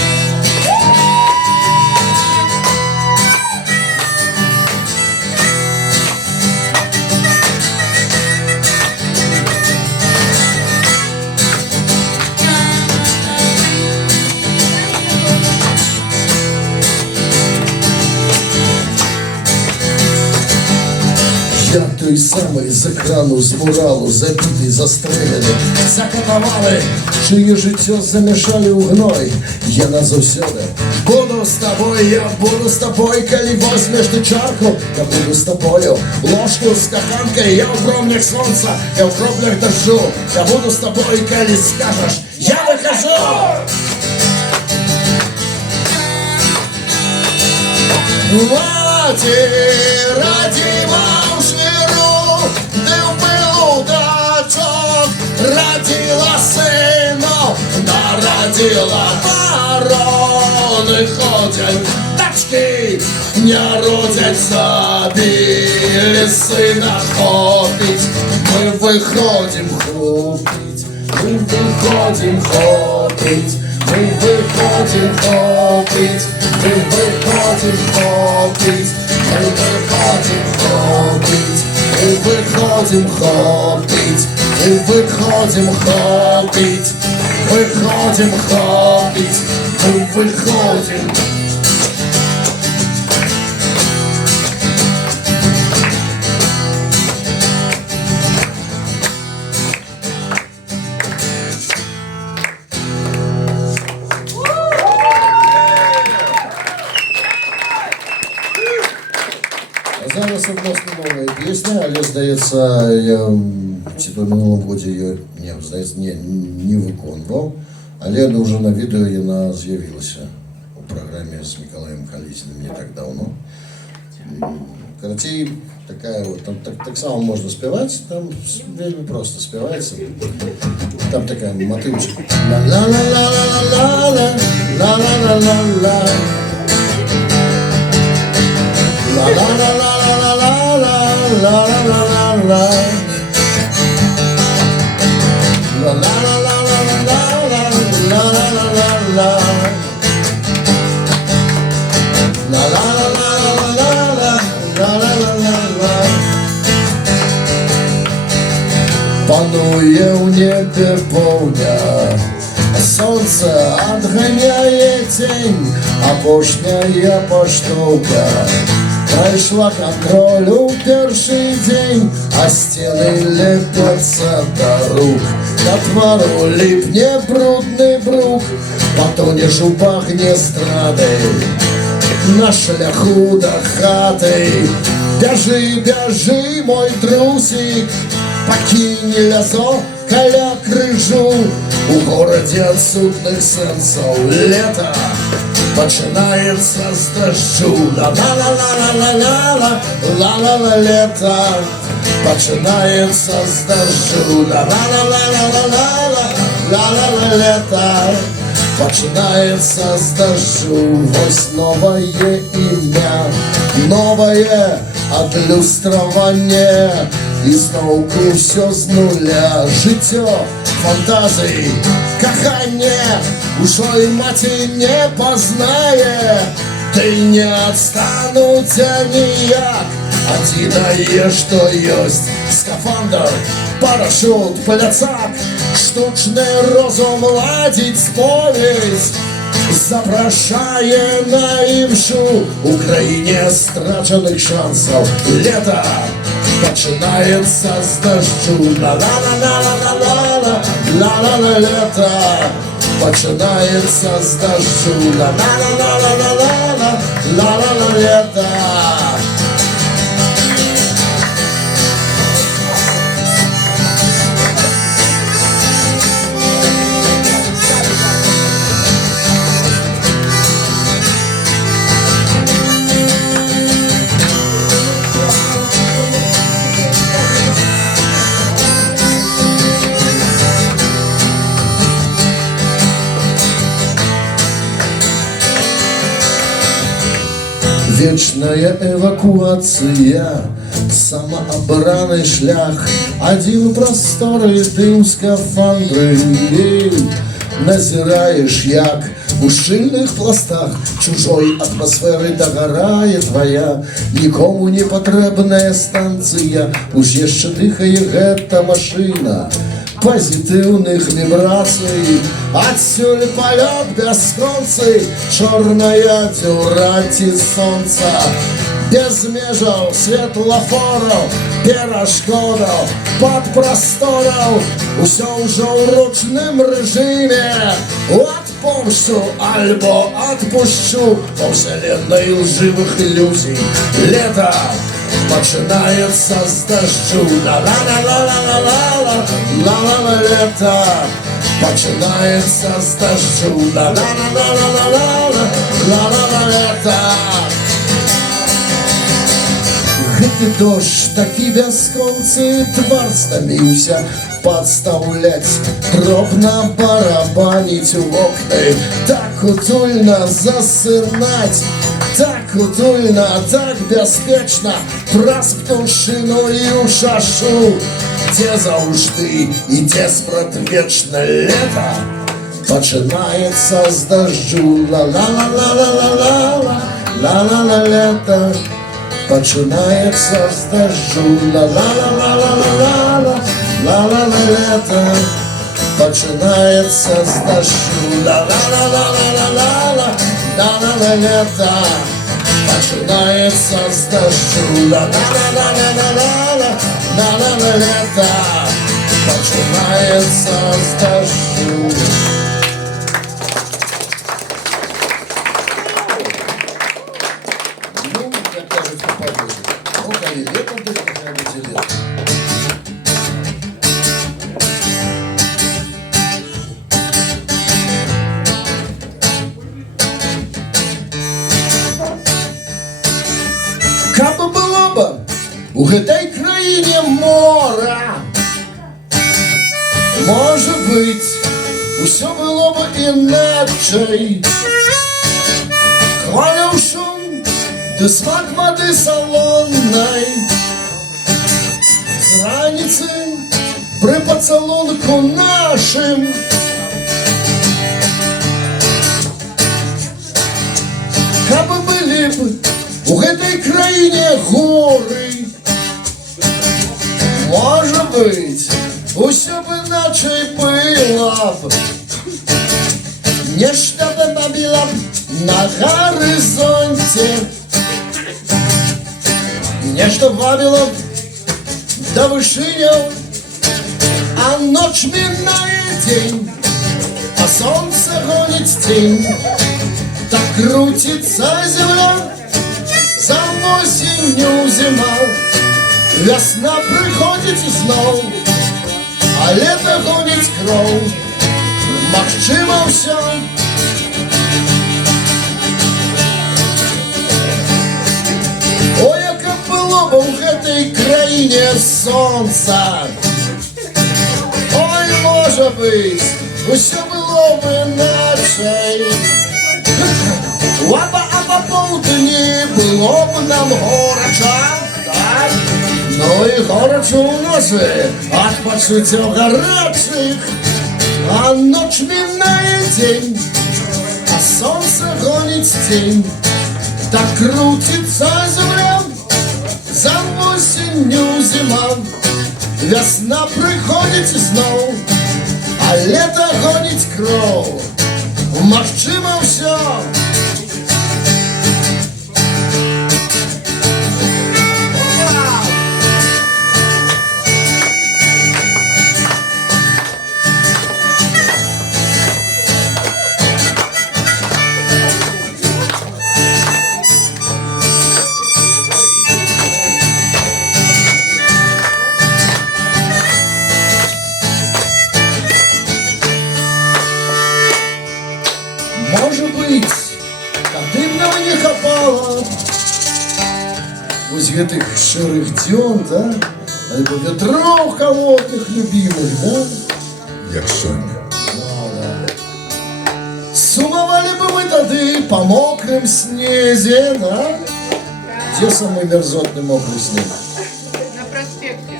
Я той самий з екрану, з муралу, забитий, застреляний, закатували, чиє життя замішали у гной. Я назавсюди буду з тобою, я буду з тобою, коли возьмеш ти чарку, я буду з тобою, ложку з каханкою, я в промнях сонця, я в краплях дождю, я буду з тобою, коли скажеш, я вихожу. Раді Алжиру, де впило дачок, раділа синов, народила ворони, ходять тачки. пташки не родятся, били сына хопить. Мы выходим хопить, мы выходим хопить, мы выходим хопить, мы выходим хопить, мы выходим хопить, мы выходим хопить, мы выходим хопить, выходим хопить, мы выходим. Зараз відносно нова пісня, але, здається, я в минулому годі її не виконував, але вже на відео вона з'явилася у програмі з Миколаєм Калітіним не так давно. Короче, такая вот, там так само можно спевать, там вельми просто спевается. Там такая мотивчик. Ла-ла-ла-ла-ла-ла-ла, ла-ла-ла-ла-ла. Ла-ла-ла-ла-ла-ла-ла-ла-ла-ла-ла. Ла-ла-ла-ла-ла-ла-ла-ла-ла-ла-ла. Панує у небе повня, сонце отганяє тінь, апошняя поштовка пройшла контроль у перший день, а стіни лепяться до рук, до твару липне брудний брук, потонеш у багні стради, на шляху до хати. Бяжи, бяжи, мой трусик, покинь лесо, каля крыжу. У городе отсутных сенсов лето починается с дождю. Ла-ла-ла-ла-ла-ла-ла, ла-ла-ла, лето починается с дождю. Ла-ла-ла-ла-ла-ла, ла-ла-ла, лето починается с дождю. Вось новое имя, новое адлюстрование, і знову все з нуля. Життя, фантазії, кохання ушо і маті не познає. Ти не отстануться ніяк, а ти даєш, що єсть. Скафандр, парашют, пляцак, штучний розум ладить сповідь. Запрошає на імшу Україні страчених шансів. Лето починается с дождю. Ла-ла-ла-ла-ла-ла-ла, ла-ла-ла, лето починается с дождю. Ла-ла-ла-ла-ла-ла, ла-ла-ла, лето. Вечная эвакуация, самообранный шлях, один просторый ты у скафандры. Назираешь, як у шильных пластах чужой атмосферы догорає твоя, нікому не потрібна станція, уж ще дихає гэта машина позитивных вибраций. Отсюль полет бесконций, черная дюра солнца, без межаў светлофоров, перашкодаў, под просторов. Усё ўжо ў ручным режиме. Отпомщу альбо отпущу по вселенной лживых иллюзий. Лето починается с дождю. Ла-ла-ла-ла-ла-ла-ла, ла-ла-ла, лето починается с дождю. Ла-ла-ла-ла-ла-ла-ла, ла-ла-ла, лето. Гэты дождь такі бясконцы, твар стаміўся подставлять, дробно барабанить у окны, так утульно засынать, так утульна, так бяспечна, праз птушыну і ў шашу, дзе заўжды ідзе спрадвечна лета, пачынаецца з дажджу. Ла-ла-ла-ла-ла-ла-ла, ла-ла-ла лета, пачынаецца з дажджу. Ла-ла-ла-ла-ла-ла-ла, ла-ла-ла лета, пачынаецца з дажджу. Ла-ла-ла-ла-ла-ла-ла, ла-ла-ла лета, пачынаецца з дажджу. Ла-ла-ла-ла-ла-ла-ла, ла-ла-ла лета, пачынаецца з дажджу. Ну, як кажуть, попадали. Ну, коли лето буде, то буде лето. Каб было бы у гэтай краіне мора, можа быць, усё было бы іначай. Хваляў шум, ды смак вады салоннай. З раніцы пры пацалунку нашым каб былі б у гэтай краіне горы, можа быць, усё б іначай было б. Нешта бы бабіла б на гарызонце, нешта вабіла б да вышыняў, а ноч мінае дзень, а сонца гоніць цень. Так крутится земля, за осенью зима, весна приходит зноў, а лето гонит кроў. Магчыма ўсё. Ой, яка было бы ў гэтай краіне сонца. Ой, можа быць, усё было бы іначай. Лапа, а по поўдні было б нам горача, так? Ну і горача ў нас ад пачуццяў гарачых, а ноч мінае дзень, а сонца гоніць цень. Так крутится земля, за осенью зима, весна приходит зноў, а лето гоніць кроў. Магчыма ўсё. Может быть, кадымного не хапала вось гэтых шэрых дзён, да? Альбо ветроў холодных любимых, да? Як сёння. Сумовали бы мы тады по мокрым снезе, да? Где самый мерзотный мокрый снег? На проспекте.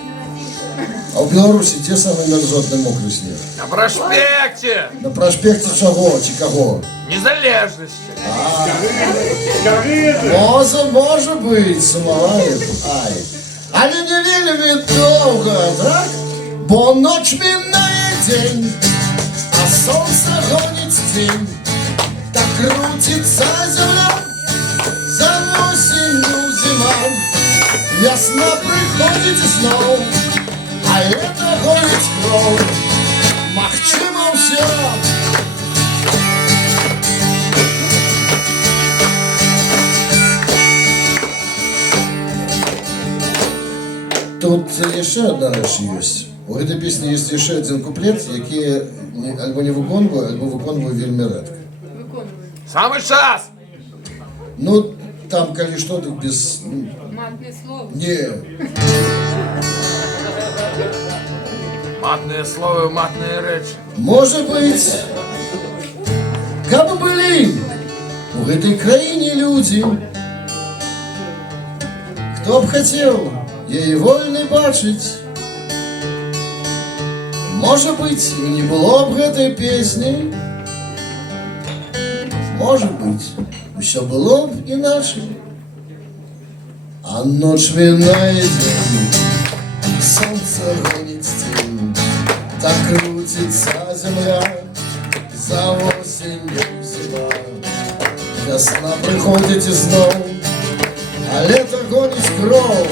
А в Беларуси где самый мерзотный мокрый снег? На проспекте На проспекте чаго, ці каго? Незалежности. Може бути, сумовали. Ай. Але не вельми довго, так? Бо ноч мінає день, а сонце гонить тінь. Так крутиться земля, за осінню зима. Весна приходить знов, а лето гонить кров. Магчыма ўсё. Тут еще одна рэч ёсць. У гэтай песні ёсць яшчэ адзін куплет, які альбо не выконваю, альбо выконваю вельмі рэдка. Виконують. Самый час. Ну, там, калі што, так без... Матне слово. Не. Матные слова, матные речи. Можа быць, каб былі у гэтай краіне людзі, Хто б хотів її вольний бачить? Може быть, і не було б гэтай песні. Може быть, все було б іначе. А ночь минає день, сонце гонить тінь, так крутиться земля, за осінню зима. Весна приходить і знов, а лето гонить кров.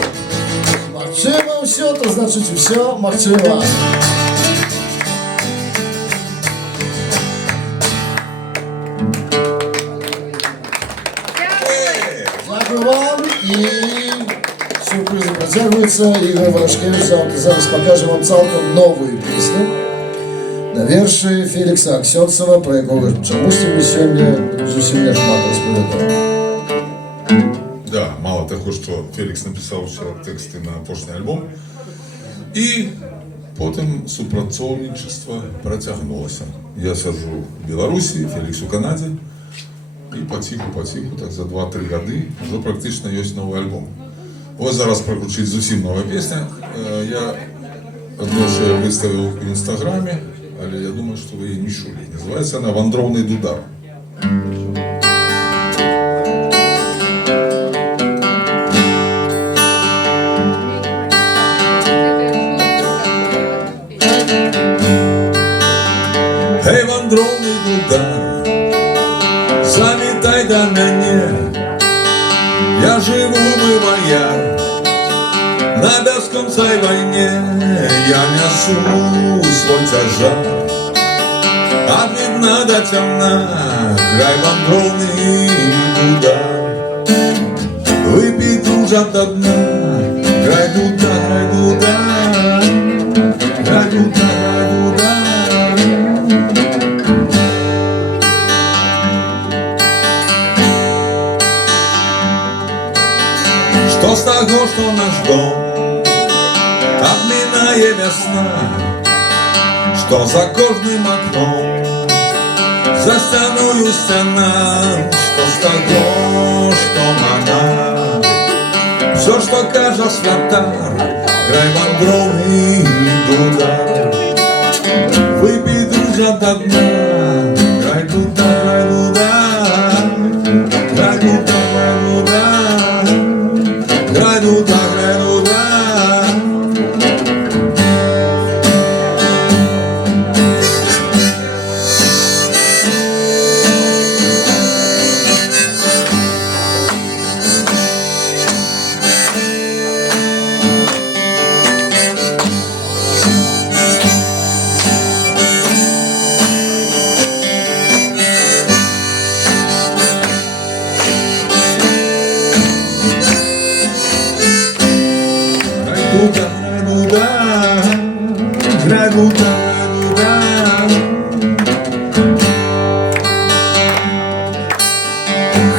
Магчыма все, то значит все магчыма. Дякую вам, і сюрпризи протягуються. Ігор Ворошкевич зараз покаже вам цілком нову пісню на вірші Фелікса Аксьонцева, про якого чомусь ми сьогодні зовсім не шмат розповідаємо. Да, мало того, що Фелікс написав ще тексти на апошній альбом. І потім супрацовничество протягнулося. Я сиджу в Білорусі, Фелікс у Канаді. І потиху, так за 2-3 роки вже практично є новий альбом. Ось зараз прозвучить зовсім нова пісня. Я одну ще виставив в інстаграмі, але я думаю, що ви її не чули. Називається вона «Вандровний дудар». Гей, вандровний дудар, завітай до мене, я живу мивая на бесконцей войне, я несу свой тяжар, от видна до темна, грай вандровный дудар, выпей дружат до дна, грай дудар, грай дудар, грай дудар, грай дудар. Что с того, что наш дом обминає весна, что за кожним окном за стеною стена, что с того, что она, все, что каже святар, грай вандровний дудар, выпей дружа до дна, грай дудар, грай дудар, грай дудар, грай дудар, грай дудар, грай дудар.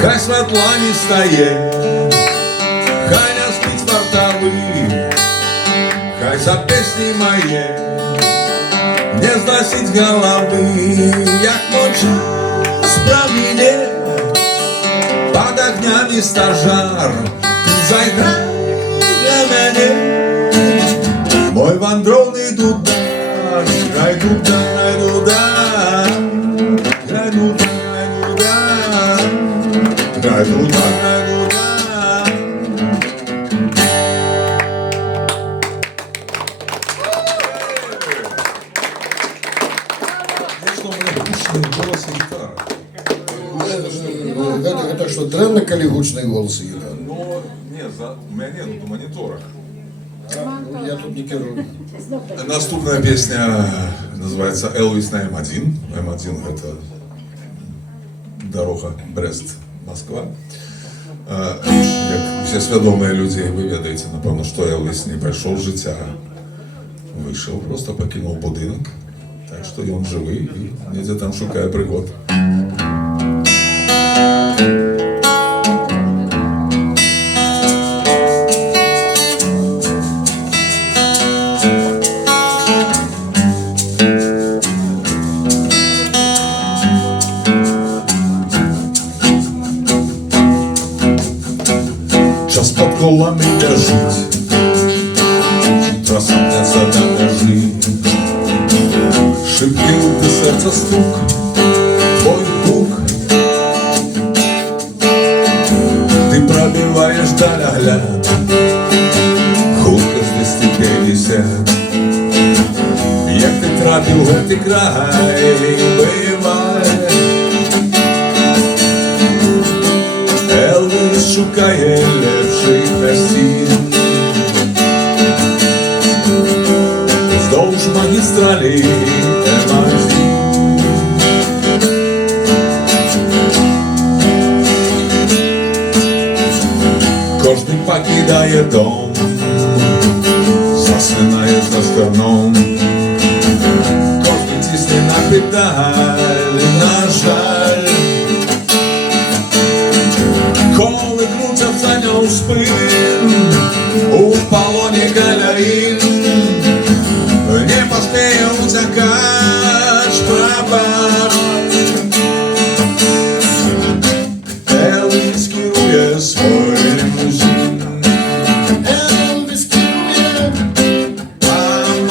Хай світла не стає, хай не спить вартовий, хай за пісні моє не зносить голови, як ночі справді под огнями стажар, ти заіграй для мене. Мой вандровний дудар, грай дудар, грай дудар, грай дудар, грай дудар, грай дудар, грай дудар. Конечно, у меня гучный голос и гитара. Гэта што, дрэнна, калі гучны голас іграе? Но нет, у меня нет на мониторах. Я тут не керую. Наступная песня называется «Элвис на М1». М1 – это дорога Брест-Москва. Як всі свідомі люди, ви ведаєте, напевно, що Елвіс не пройшов життя. Вийшов, просто покинув будинок. Так що він живий і ніде там шукає пригод. Час під колами Шипів ти серця стук, твой пук. Ти пробиваєш далягляд, хутко з 250. Як ти трапив в гэты край, быває. Елвіс шукає лепших гостин. Вздовж магістралі М1. Кожний покидає дом, засинає за стерном. Кожний тисне на педаль, на жаль. Коли крутяться нього спин, у полоні галяїн, не поспеє утекач пропасть. Елвіс керує свой лимузин. Елвіс керує По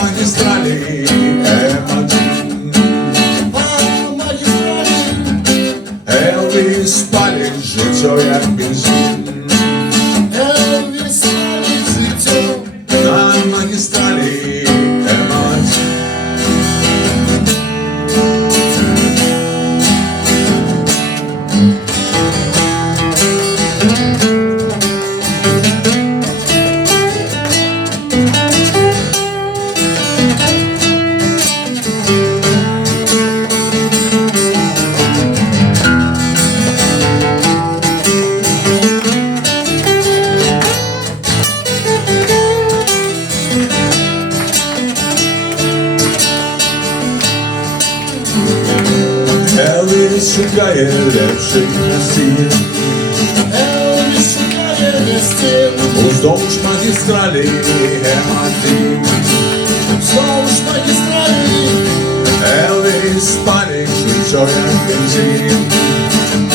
магістралі М1. по магістралі. Елвіс палить життя як бензин. Елвіс палить життя На магістралі М1. Елвіс шукає лепших місцин. Елвіс шукає гостин. Уздовж магістралі М1. Вздовж магістралі. Елвіс палить життя як бензин.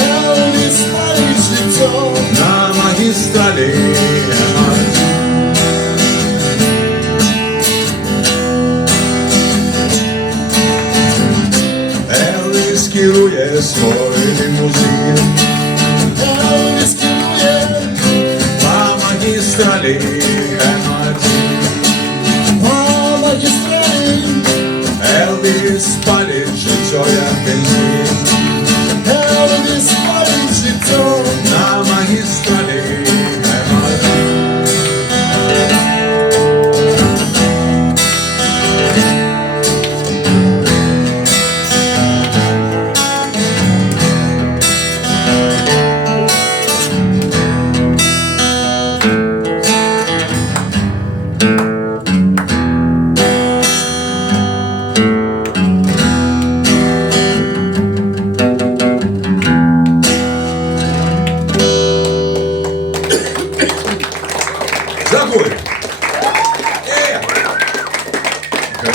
Елвіс палить життя На магістралі М1. Елвіс керує свой лимузин. Елвіс керує По магістралі М1. по магістралі. Елвіс палить життя як бензин. Елвіс палить життя На магістралі М1. Дякую.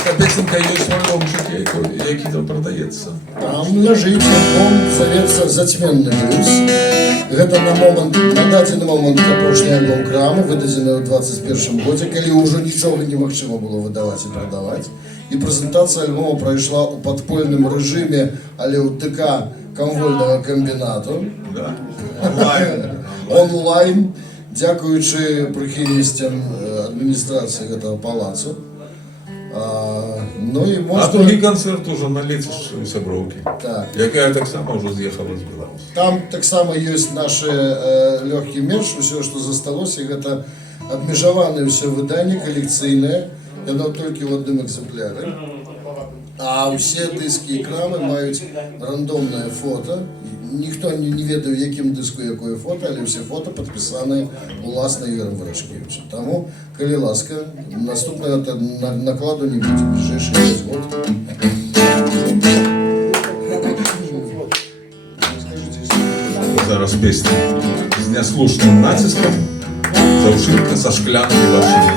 Ця песенка є в своєму житті, який там продається. Там лежить альбом, зовецца «Зацьменны блюз». Гэта на дадзены момант апошні альбом Крамы, выдадзены ў 21 годзе, калі ўжо нічога немагчыма было выдаваць і прадаваць. І прэзентацыя альбома прайшла ў падпольным рэжыме, але ў ДК камвольнага камбінату. Да. Онлайн. Онлайн, дзякуючы прыхільнасцям адміністрацыі гэтага палацу. Ну і А можна... другі канцэрт ужо на ліцішчы ў сяброўкі, Так. якая таксама ўжо з'ехала з Беларусі. Там таксама ёсць нашы лёгкі мерч, усё, што засталося, гэта абмежаванае ўсё выданне калекцыйнае, яно толькі ў адным экземпляры. А ўсе дыскі і крамы маюць рандомнае фота. Ніхто не ведае, у якім дыску якое фота, але ўсе фота падпісаныя уласна Ігорем Варашкевічам. Таму, калі ласка, наступнага накладу не будзе бліжэйшы 5 год. Зараз песня з няслушным націскам «Заўшытка са шклянымі вачыма».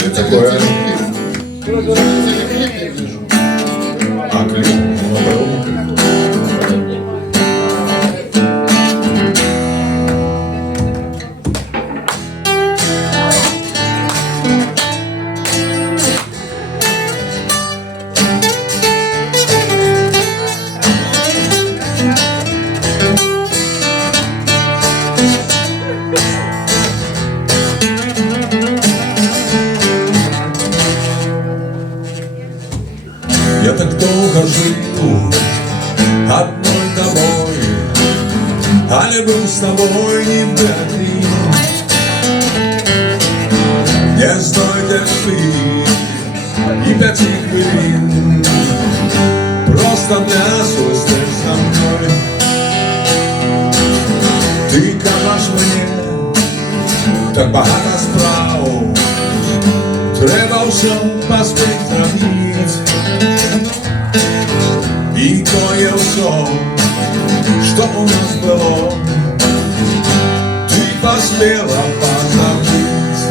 Але такое... А, кліп? Ну, напэўна, кліп. Я так долго жил одной тобой, але был с тобой не в дороги. Не знойдеш ти і 5 хвилин, просто для зустріч со мною. Ти кажеш мені, так багато справ, треба все поспіть зробити. І то є все, що у нас було, ти поспіла позабыть.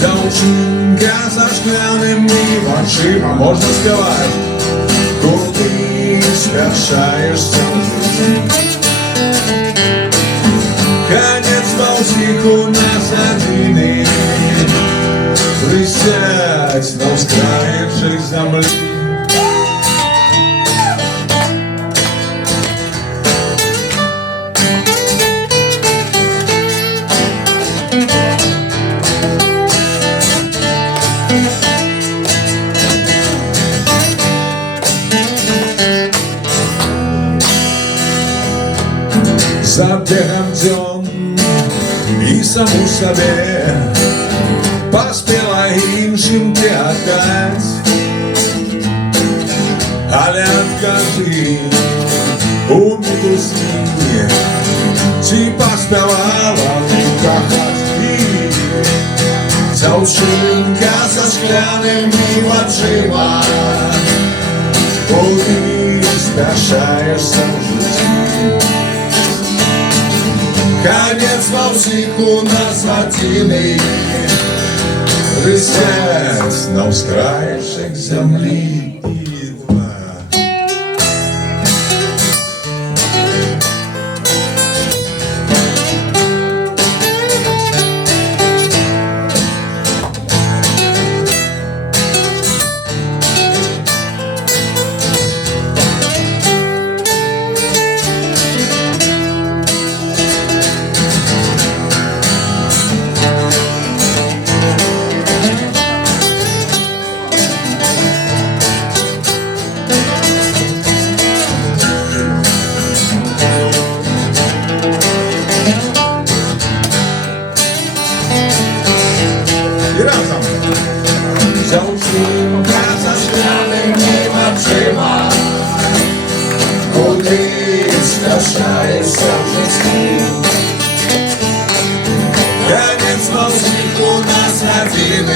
Девчонка со шклянными очима, можно сказать, куди спешаешься в жизнь. Конец всіх у нас один, присядь на вскраївших землі. За бегом дзён і саму себе поспела іншим ти отдать. Але откажи у медузні, ти поспевала кохать її. Девчонка со шклянными очима, куди спешаєшся в житті. Конец во всіх у нас один, присядь на ускраївших землі. І разом. Девчонка со шклянными очима, куди спешаєшся в житті. Конец во всіх у нас один,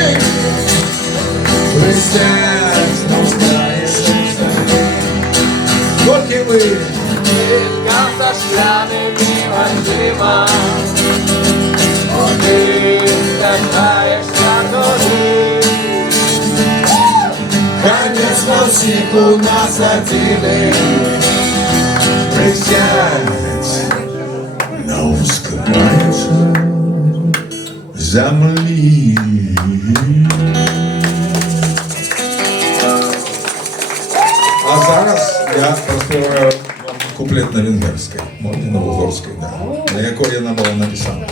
присядь на ускраївших землі. Тільки ви. Дівка за шкляними очима, один страждаєшся туди. Конец во всіх у нас один, присядь на ускраївших землі. А зараз я проспіваю вам куплет на венгерській, можна на угорській, да, на якій вона була написана.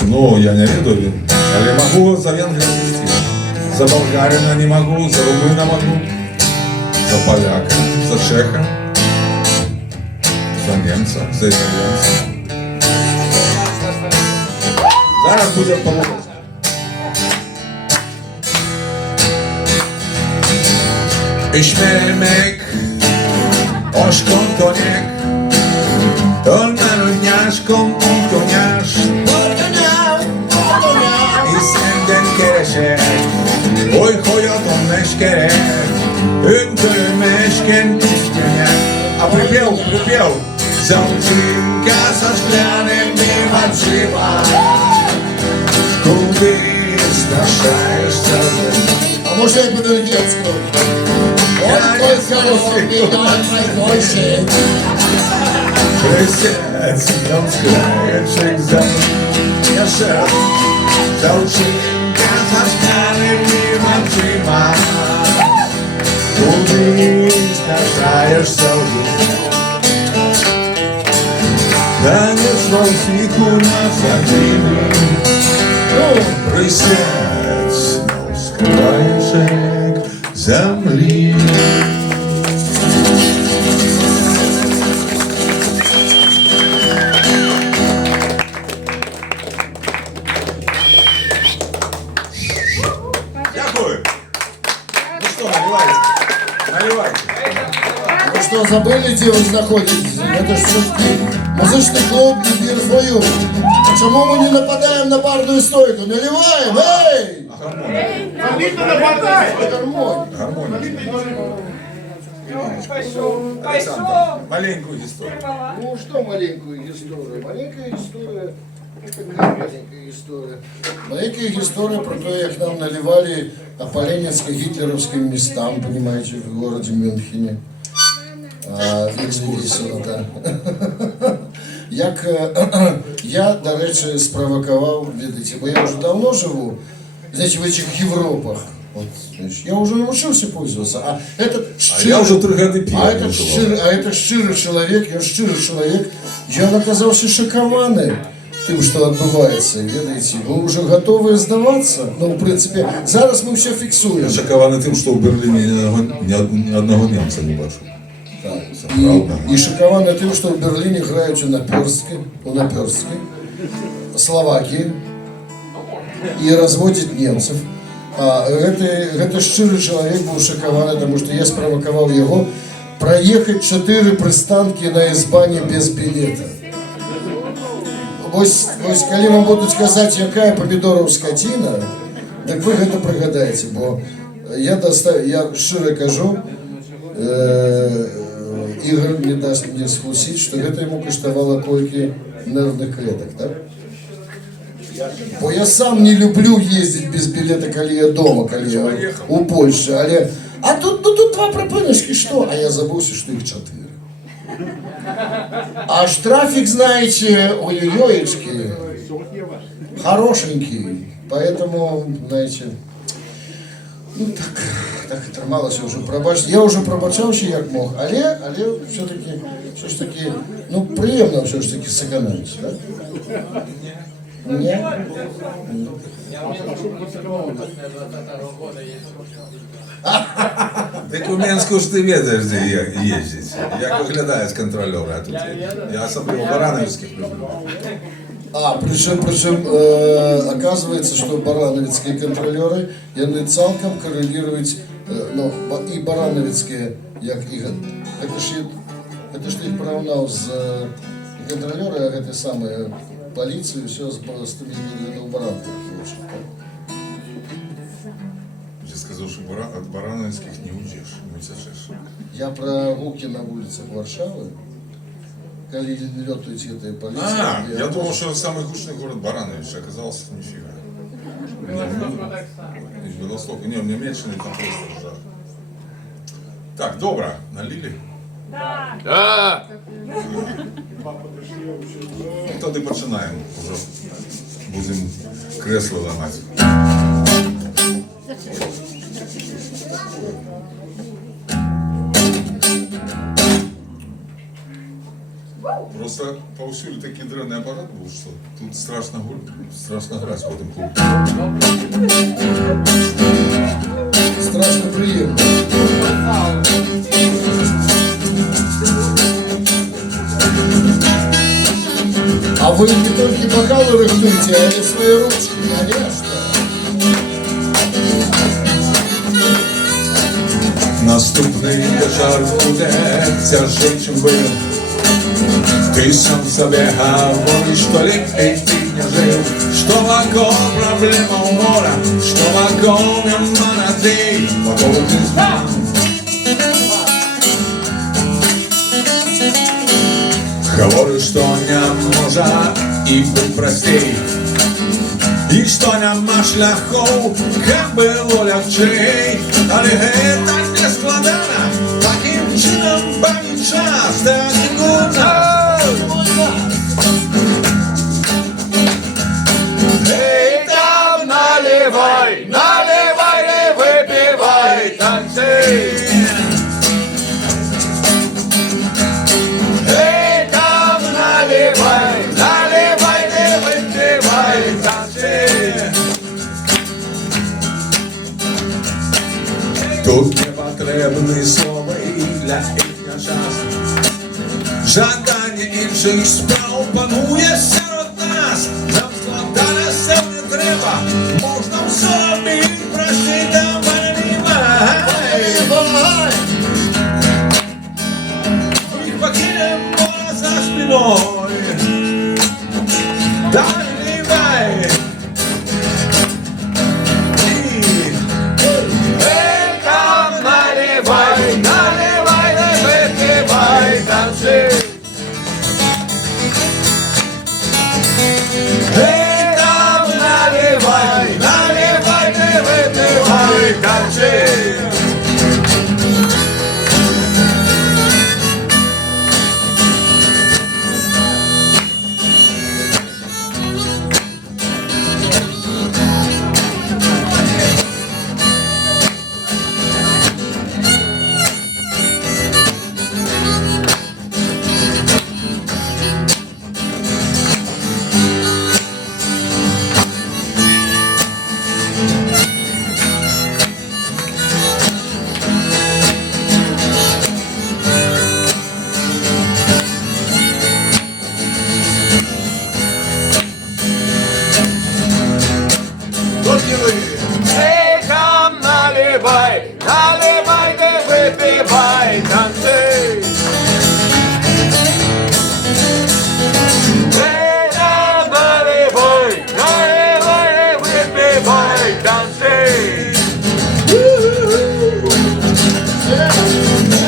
Ну, я не веду він, але можу за венгерський стиль. За болгарина не могу, за румына могу, за поляка, за чеха, за немца, за итальянца. Зараз буде по-мовно. Ismermek, oskontonek, olmanonyáskom, ontonyás, és szemben keresek, oly hogyatom meskerek, öntölöm mesken kiskönyek. A pripéł, zaúčinka sa šklianými očima, kudy strašaешься. А може я буду детською? Ой, твой хороший, ой, найгорший. Присядь, там скраєчек землі. Я ще раз. Заучинка за шкляними очима, куди страшаєшся вже. Танець во всіх у нас один. Присядь, там скраєчек землі. Дякую. Ну что, наливайте. Наливайте. Ну что, забыли, где вы находитесь? Это же все-таки музычный клуб и бир фою. Почему мы не нападаем на барную стойку? Наливаем, эй! Налито на бардай! Гармонь. Гармония. Пошел. Александр, маленькую историю. Ну что маленькую историю? Маленькая история. Какая маленькая история? Маленькая история про то, как нам наливали по ленинско-гитлеровским местам, понимаете, в городе Мюнхене. Весело, да. Як я, до речі, спровокував, видите, бо я вже давно живу, знаете, в этих Европах. Вот, знаешь, я уже научился пользоваться, а этот я уже 3 года пил. а этот щирый человек, я оказался шокованный тем, что отбывается, видите, мы уже готовы сдаваться, ну, в принципе, зараз мы все фиксуем. Я шокований тим, що в Берліні ні одного німця не бачу. Так. Це правда. И шокованно тем, что в Берлине играют у наперстки, Словакии и разводят немцев. А это щирый человек был шокованный, потому что я спровоковал его проехать 4 пристанки на Избане без билета. Ось коли вам будуть сказати, яка помідорова скотина, так ви це пригадаєте, бо я щиро кажу, Ігор не дасть мені схусити, що це йому коштувало койки нервних клеток, так? Бо я сам не люблю їздити без білета, коли я вдома, коли я у Польщі, але... А тут 2 пропиночки, що? А я забувся, що їх 4. А штрафик, знаете, ой-ой-ойечки, хорошенький, поэтому, знаете, ну так і трималося вже, пробачте. Я вже пробачав ще як мог, але все ж таки, ну приємно все ж таки зекономити, так? Ні? Так у Мінську ж ти ведаєш, де їздить. Як виглядає з контролера тут. Я особливо барановських люблю. Причем оказывается, что барановицкие контролеры, они цалком коррелируют, ну, и барановицкие, як их, это ж их порівняв з контролеры, а это самое, полицию, все с теми баранками. Я сказав, що від барановських не уйдеш, не сачеш. Я про гуки на улицах Варшавы, когда летают этой полиции. Я думал, что самый гучный город Баранович, оказался нифига. Не, мне меньше, там просто жар. Так, добро, налили? Да. Ну, тоді починаємо. Уже будемо кресло ламати. Просто повсюду такий древний апарат був, що тут страшно грати в этом клубе. Страшно приємно. А вы не только бокалы рыхтуете, а и свои ручки, конечно. Наступний вечір буде тяжчим бив. Ты сам себе говоришь, что легкий ты не жил, что вокруг проблема умора, что вокруг нема надей, вокруг измен. Говорю, что не может и быть простей, и что нема шляхов, как было легче, але это не складано, таким чином банить час, да не губно. Эй, там наливай, наливай, не выпивай, танцуй. Эй, там наливай, наливай, не выпивай, танцуй. Эй, Тут не потрібні слова і для їхня час. Жадання інших справ панує серед нас. Нам складатися не треба, можна в собі простити, мене немає. Їх покинемо за спиною. Наливай. Эй, там наливай, наливай, да выпивай, танцуй. Эй, там наливай, наливай, да выпивай, танцуй. Эй, там наливай, наливай, да выпивай, танцуй. Эй, там наливай, наливай, да выпивай, танцуй.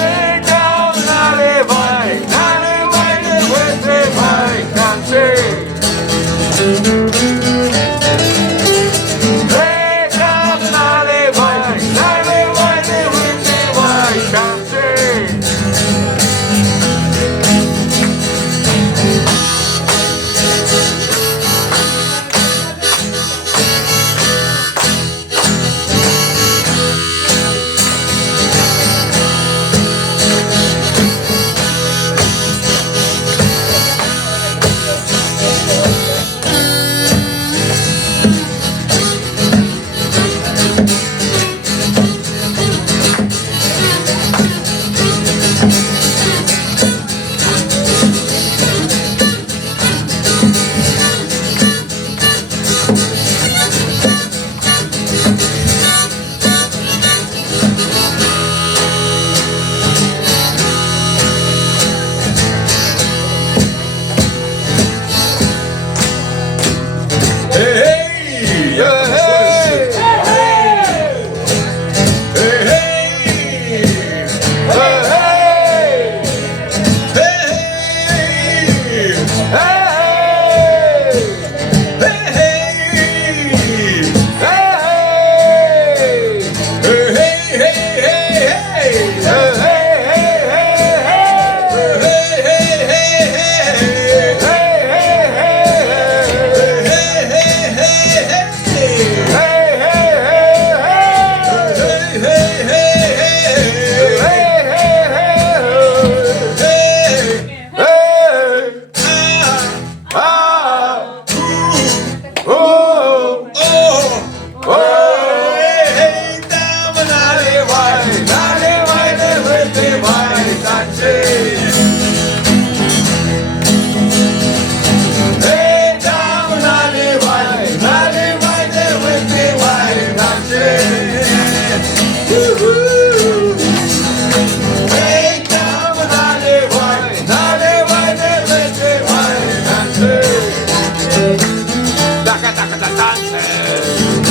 Эй, там наливай, наливай, да выпивай, танцуй.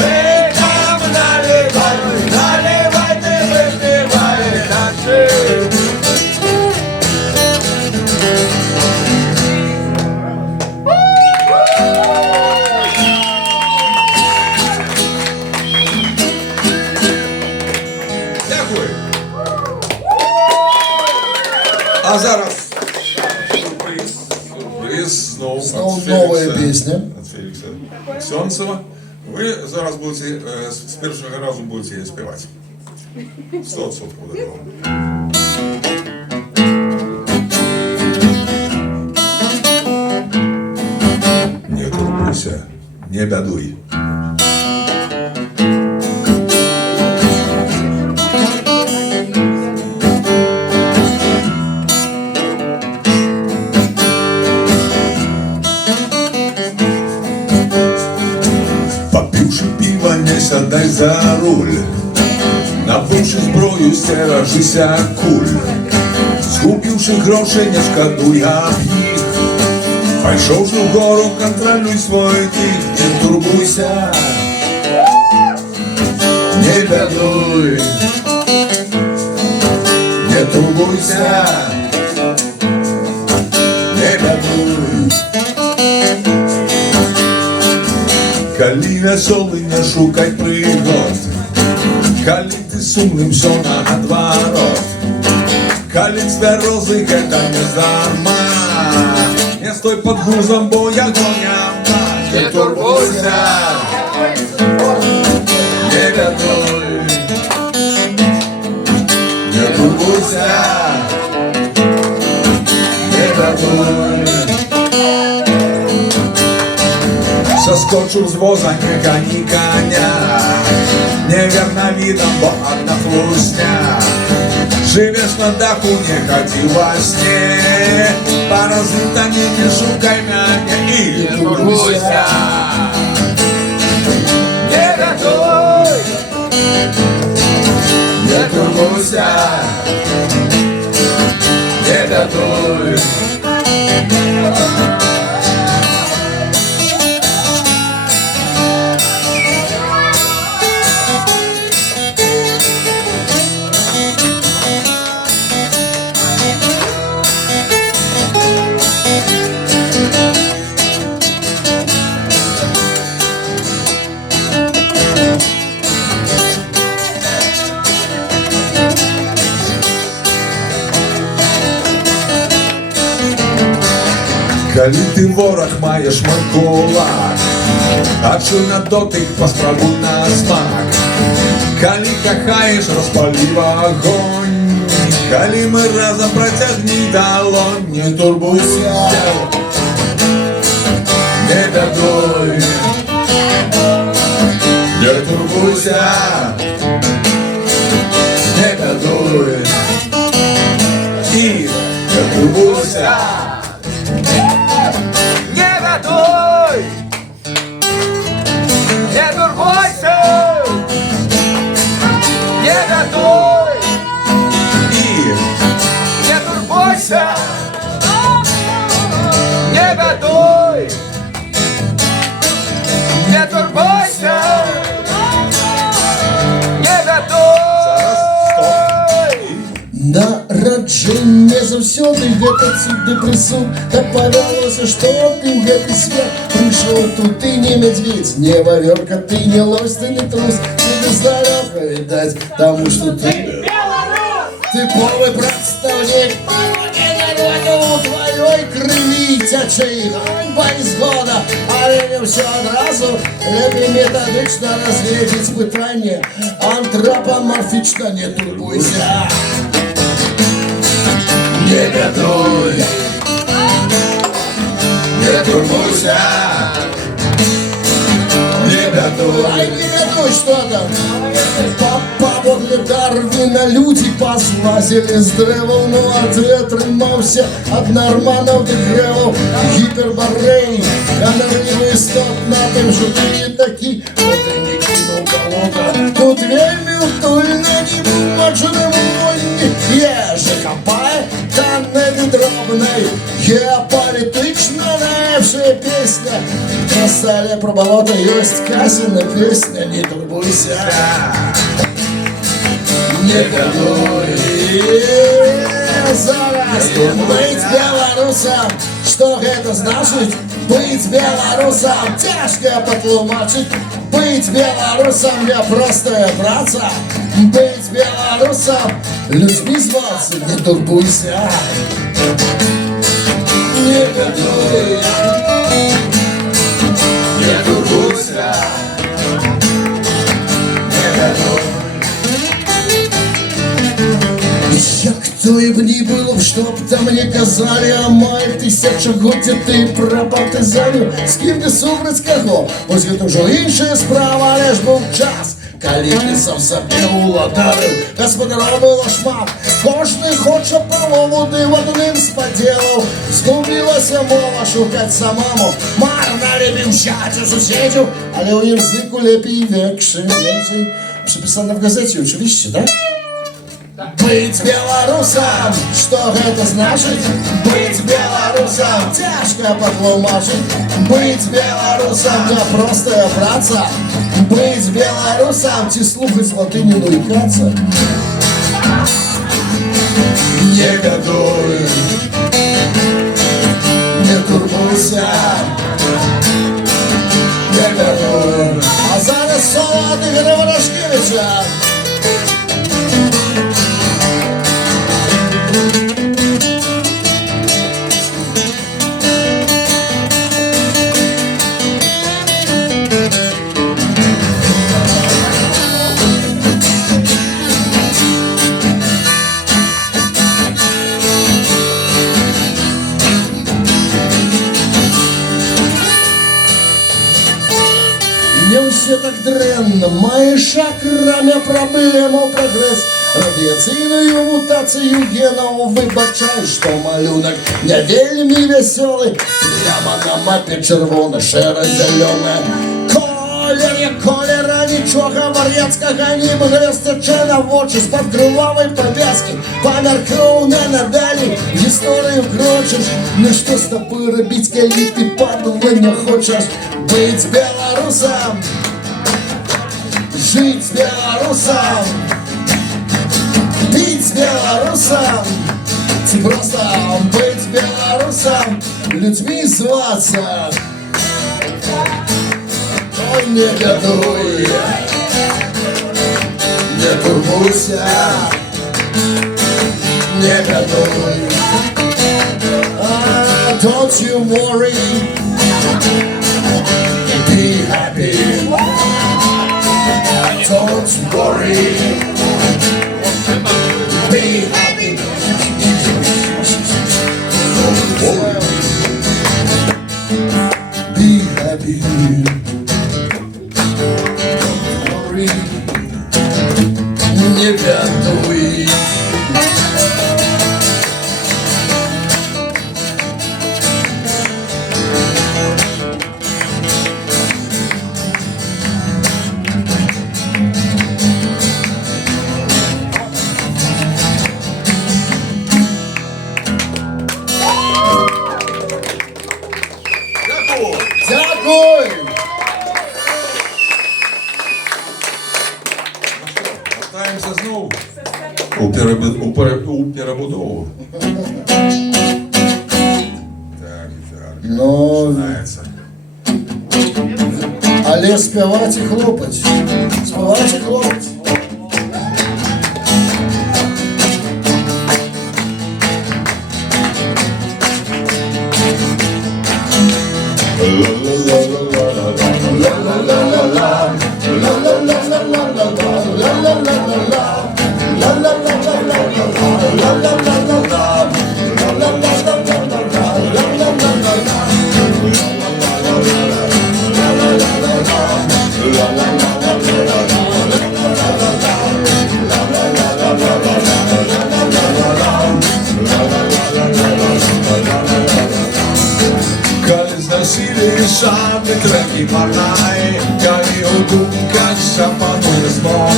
Эй, там наливай, наливай, да выпивай, танцуй. А зараз сюрприз знову Знову від нова Фелікса. пісня. Від Фелікса Ксьонцева. Ви зараз будете з першого разу будете її співати. 100% буде вам. Не турбуйся, не бядуй. Набыўшы зброю, сцеражыся куль. Скупіўшы грошай, не шкадуй аб іх. Пайшоўшы ў гору, кантралюй свой тых. Не турбуйся, не бядуй. Не турбуйся, не бядуй. Калі вясёлы, не шукай прыгод. Калі ты сумным, всё наадварот. Калі цвярозы, гэта не здарма. Не стой под грузом, бо я гоняма. Не турбуйся, не бядуй. Не турбуйся, не бядуй. Соскочил с воза, не гони коня. Неверно видом, бо одна хлусня. Живешь на даху, не ходи во сне. Паразитами не шукай меня и не турбуйся. Не бядуй, не турбуйся, не бядуй. Калі ты вораг, маеш мой кулак, адчуй на дотык, паспрабуй на смак. Калі кахаеш, распалі агонь. Калі мы разам, працягні далонь. Не турбуйся, не бядуй. Не турбуйся, не бядуй. І не турбуйся. Не бядуй, не турбуйся, не бядуй, І не турбуйся, не бядуй, не турбуйся, не бядуй. Нараджэнне заўсёды гэта цуд ды прысуд. Так павялося, што ты ў гэты свет прыйшоў. Тут ты не мядзведзь, не вавёрка, ты не лось, ты не трус. Ты бездарока, відаць, таму што ты тыповы прадстаўнік народу. У тваёй крыві цячэ і ганьба і згода. Але не ўсё адразу. Лепей метадычна разгледзець пытанне. Антрапамарфічна, не турбуйся. Не бядуй, не турбуйся, не бядуй. Ай, не бядуй, что там? Паводле Дарвіна людзі пазлазілі з дрэваў, ну адвет трымаўся ад нарманаў ды грэваў. Гіпербарэй, ганарлівы істот на тым, што ты не такі, бо ты не кінуў балота. Тут вельмі утульна, не мачаным вольні. Ежа капае, таннай дробнай, геапалітычна наевшая песня. На столе про болото ёсць Касіна песня. Не турбуйся, не бядуй. Зараз быць беларусам, што гэта значыць? Быць беларусам цяжка патлумачыць. Быць беларусам няпростая праца. Быць беларусам людзьмі звацца. Не турбуйся, не бядуй, не турбуйся, не бядуй. Як тое б ні было, што б там не казалі, амаль тысячагоддзя ты пра партызанію. З кім ты супраць каго? Вось гэта ўжо іншая справа, але ж быў час, калі ты сам сабе уладарыў. Гаспадароў было шмат, кожны хоча палову, ды в адным спадзелаў. Згубілася мова шукаць самому. Марна любіў сядзю суседзю, але ў языку лепей векшы меншай. Przypisane w gazecie, oczywiście, tak? Быть белорусом, что это значит? Быть белорусом, тяжко потлумачить. Быть белорусом, не простая праца. Быть белорусом, ті слухать латиніну і каца. Не бедуй, не турбуйся, не бедуй. А зараз соло від Ігоря Ворошкевича. Не ўсе так дрэнна, маеш акрамя праблему прагрэс. Радыяцыйную мутацыю генаў выбачай, што малюнак не вельмі вясёлы. Пляма на мапе чырвона, шэра-зялёная. Колера нічога вар'яцкага не мглёстачэ на вочы з-пад крывавай павязкі. Памер кроўна надалі, гісторыю крочыш. Ну што з табой рабіць, калі ты падла не хочаш? Быть белорусом, жить белорусом, быть белорусом, ці просто быть белорусом, людьми зваться. Ой, не бедуй, не турбуйся, не бедуй. Don't you worry, be happy. Don't worry, be happy. Don't worry, be happy. Don't worry, не бедуй. Дякую! Вертаємося знову у перебудову. Так, Ну, починається. але співати і хлопать. Співати і хлопать. Калі зносили шапки, треки парнай, калі у думках шапанули змог.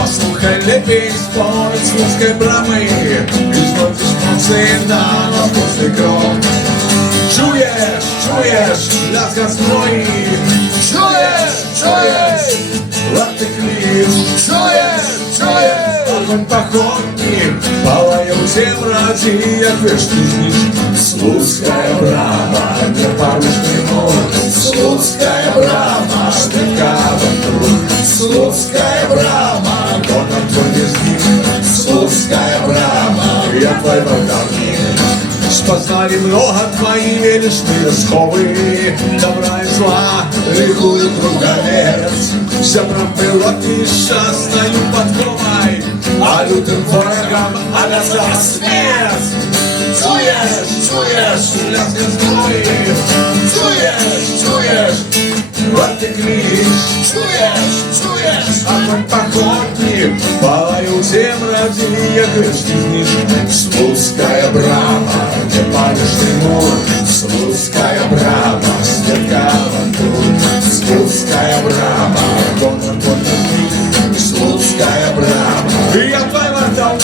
Послухай лепей спорт слуцкой брамы, і знойдеш моцы на напустный крок. Чуєш, чуєш, лязгат зброї, чуєш, лапти кліч, чуєш, огонь походник, палає у земраді, як вишки зніч. Слуцкая брама, не порушный мур, Слуцкая брама, шпилька вокруг. Слуцкая брама, город твой визник. Слуцкая брама, я твой вратарник. Спознали много твои величные сховы, добра и зла, лихую круговец. Сябрам было несчастною подковой, а лютым ворогам обязал смерть. Чуєш, лязгат зброї, чуєш, лапти кліч, чуєш, огонь походник, палає у земраді, як вишки зніж. Слуцкая брама, не панішний мур, Слуцкая брама, сверка вантур. Слуцкая брама, город твой визник. Я твой вартал.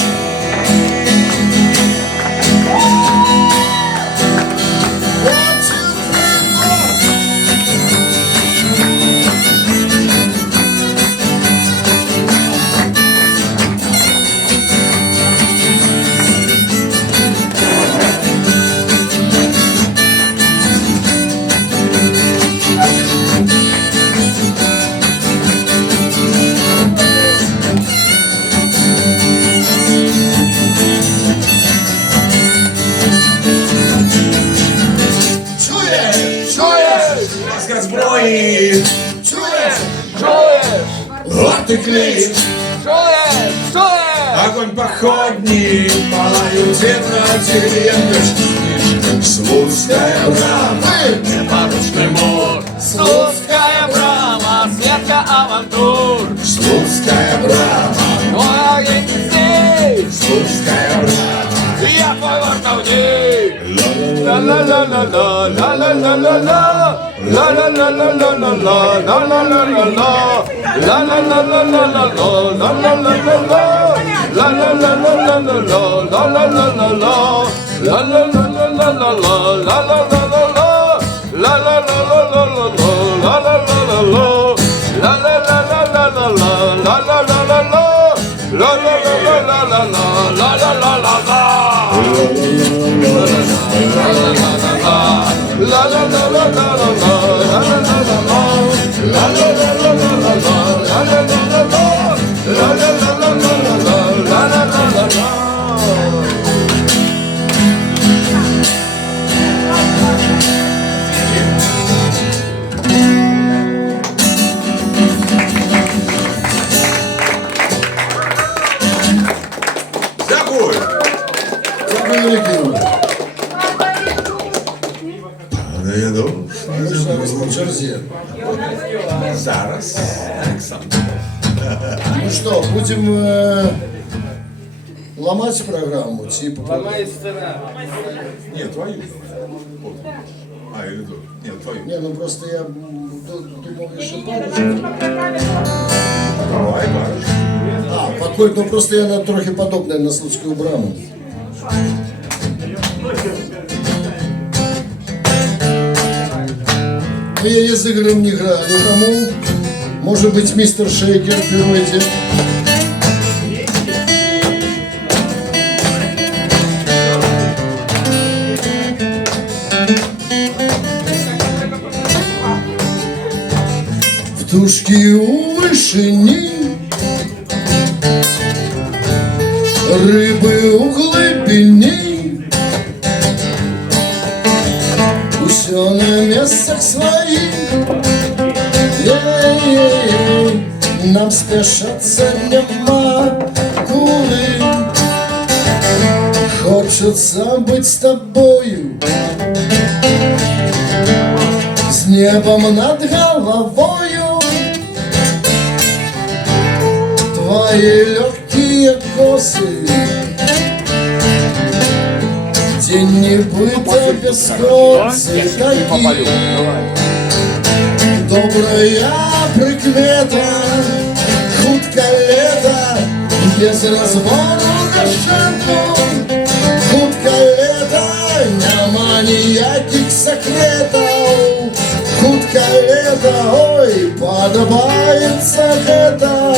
Ласка зброї. Чуєш? Вот ты клеишь. Чуєш? Огонь походный, палают тетради, Слуцкая брама, Непорочный мур. Слуцкая брама, светка авантюр. Слуцкая брама, Твой огонь здесь, Слуцкая брама. я твой вартовник. Ла-ла-ла-ла-ла, ла-ла-ла-ла-ла, ла-ла-ла-ла-ла-ла, ла-ла-ла-ла-ла, ла-ла-ла-ла-ла-ла, Дякую. Дякую, велике. Падає дощ. Ми зараз по черзі. Зараз. Олександр. Ну что, будем ломать программу, типа. Ламай сцена. Ні, твою. От. А, или тут. Ні, твою. Не, ну просто я думал еще пару. Давай, бачиш. А, покой, ну просто я трохи подобная на Слуцкую браму. Ну, я с Игорем не играли, тому, может быть, мистер Шейкер, пируете. Птушки у вышині, рибы у глибині, усё на местах своих. Ей-ей-ей, нам спешаться нема куди. Хочется быть с тобою, с небом над головою. Твои легкие косы, день небыта бесконцы такие. Добрая прикмета, хутка лето, без разбору на шапку. Хутка лето, нема ніяких секретов. Хутка лето, ой, подобається гэта.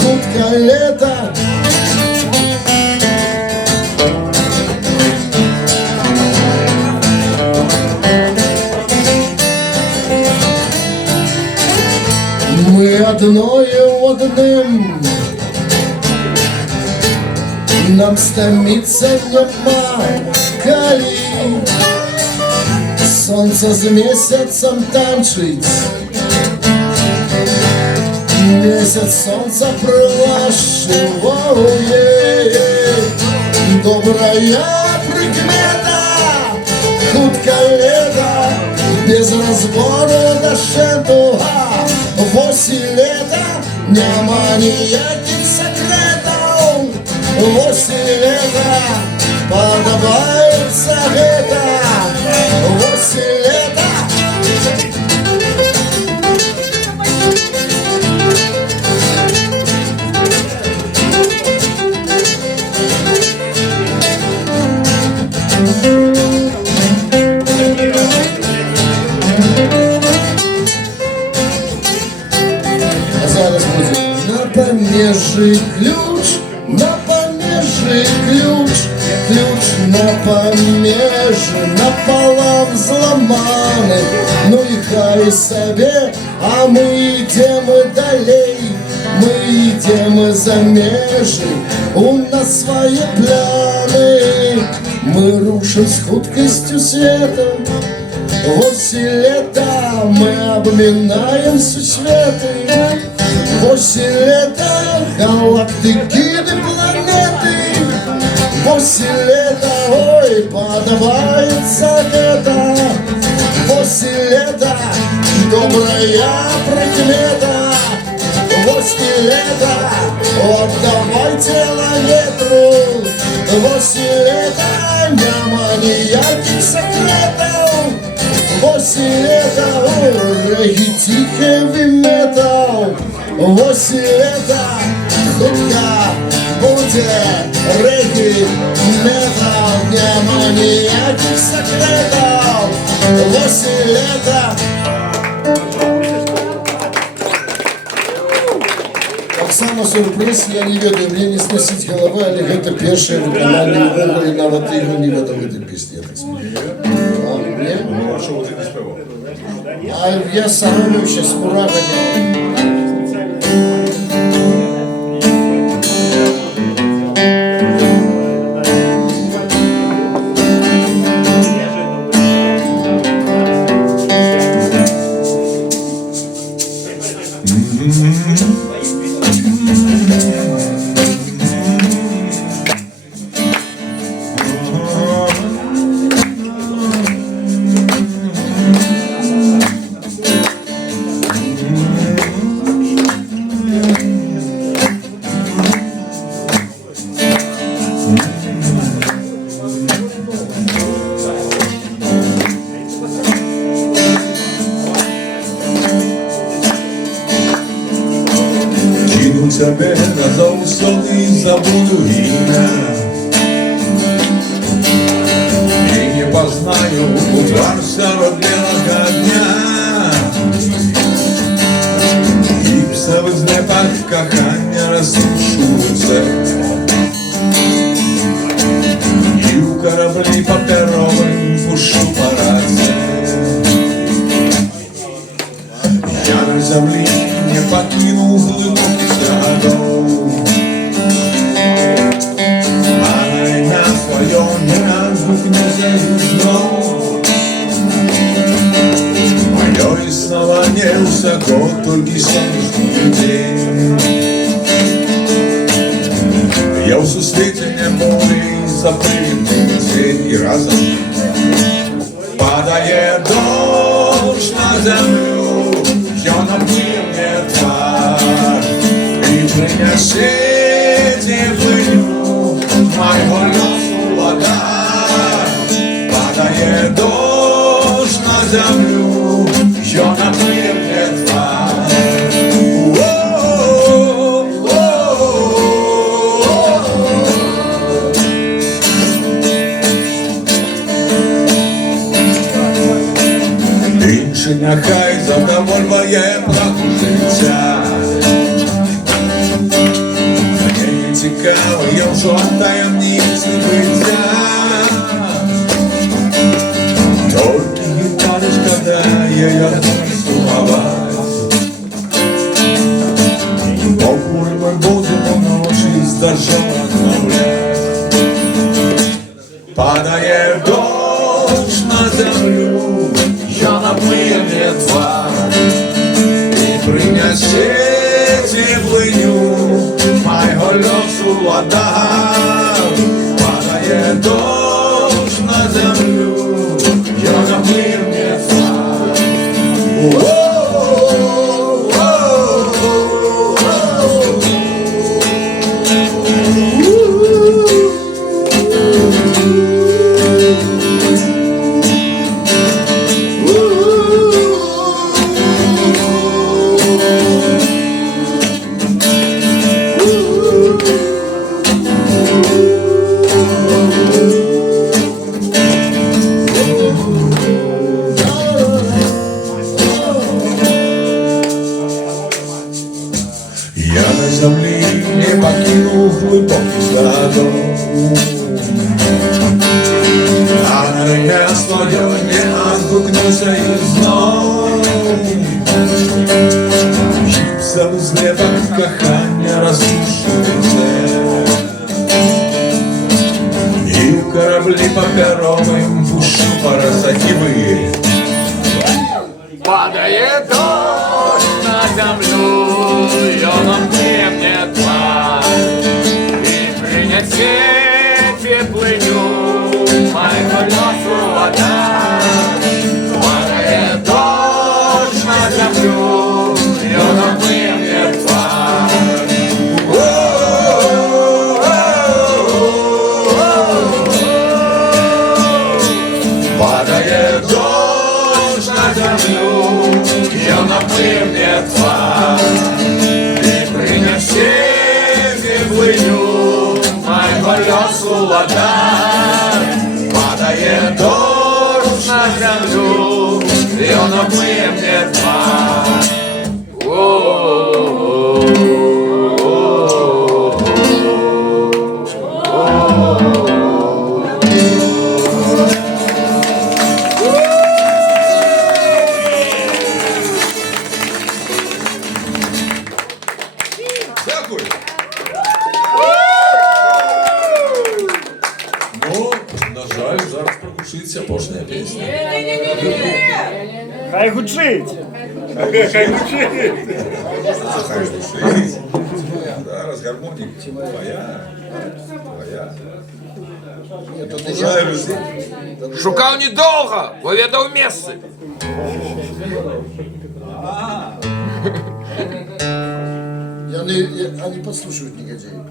Хутка лето. Мы одною одним, нам стомиться нема коли. Сонце з місяцем танчить, місяць сонця прилашиває. Добрая прикмета, хутка лето, без разбору до шентуга. 8 лета, нема ніяких секретов. 8 лета, подобається гэта. 8 лета. свежий ключ, ключ на помежі, напалам зламаний. Ну і хай себе, а ми йдемо далі, ми йдемо за межі, у нас свої плани. Мы рушим с хуткостью света, восемь лета мы обминаем сусветы. 8 лета галактики до планеты, 8 лета, ой, подобается это. 8 лета добрая прикмета, 8 лета отдавай тело ветру, 8 лета няма ніяких секретов, 8 лета регіті хеві метал, 8 лета хутка буде регі метал, няма ніяких секретов, 8 лета. Оксана сюрприз, я не ведаю, мне не сносить голова, але гэта першае выкананне Івана і нават ігру не ведам гэтай песні, я так спадзяюся. А мне? А що ти не співав? А я соромився з ураганням. Тебе назов сони забуду ім'я і не познаю у твар серед білого дня. Гіпсовий знепад кохання розсушується і у кораблі паперовим пушу параться. Я на землі не покинув глибокий садок, а на своем не разгукнется знов. Мое основание высоко, только солнечный день. Я в сусветине море запрыгнул день, и разом падает дождь на землю, я напил мне тварь и принесет теплыню моего лесу вода. Падает дождь на землю, я напил мне тварь. Інший нехай задовольває плаху життя. Мені не цікаво, я вже таємниць не биття. Тільки гітарочка дає, я танцювати. Покуль ми будемо ночі з дождем розмовлять. Падає дощ на землю, я напию мне тварь и принесет теплыню моего лесу вода. Падает дождь на землю, я напию мне тварь. Я на землі не покинув глибокий садок, А на я сподівання відгукнуся і знов Гіпсом з неба кохання розрушує І в кораблі паперовим пущу парасативы Падает дождь на землю, и он обнимет вас. И принесет теплый дню, мои колесу вода. Падает дождь на землю, и он обнимет вас. Падает дождь на землю, и он обнимет вас. И принесет теплый дню, мои колесу вода. Падает дождь на землю, и он обнимет вас. Дякую. Ну, на жаль, зараз проглушиться пошня пісня. Хай гучить. Хай гучить. Хай глушить. Зараз гармонік твоя. Твоя. Бажаю людей. Шукав недолго, выведал мессы. Они подслушивают негодяи.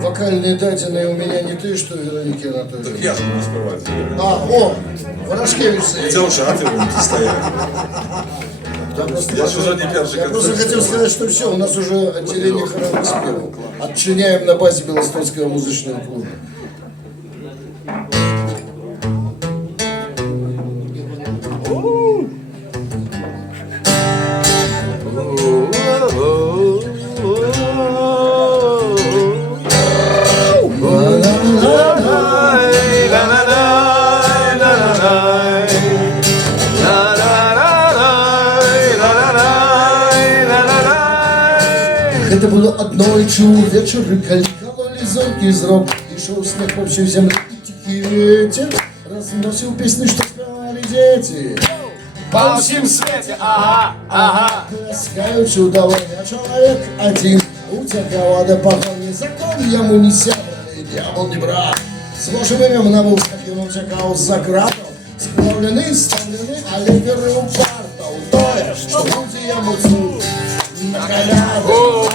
Вокальные дадины у меня не ты, что Вероники Так Анатольевна. я же буду співати. Ворошкевич. Це вже а ти будете стояти. Я ж уже не перший Я просто концерт. хотел сказать, что все, у нас уже отделение хоровых спевов. Отчиняем на базе Белостокского музычного клуба. Это было одной вечора, коли кололи зоркий зрок, и шел снег по всю землю, и тихий ветер разносил песни, что спевали дети. По всем свете, ага, ага. Таскаю чудовой, я человек один, утекал до погони, закон ему не сябр, я был не брат. С ложем имем набыл, с таким утекал за градом, сплавлены, ставлены, а леверы у партов, то, что люди ему цуд, на коляду.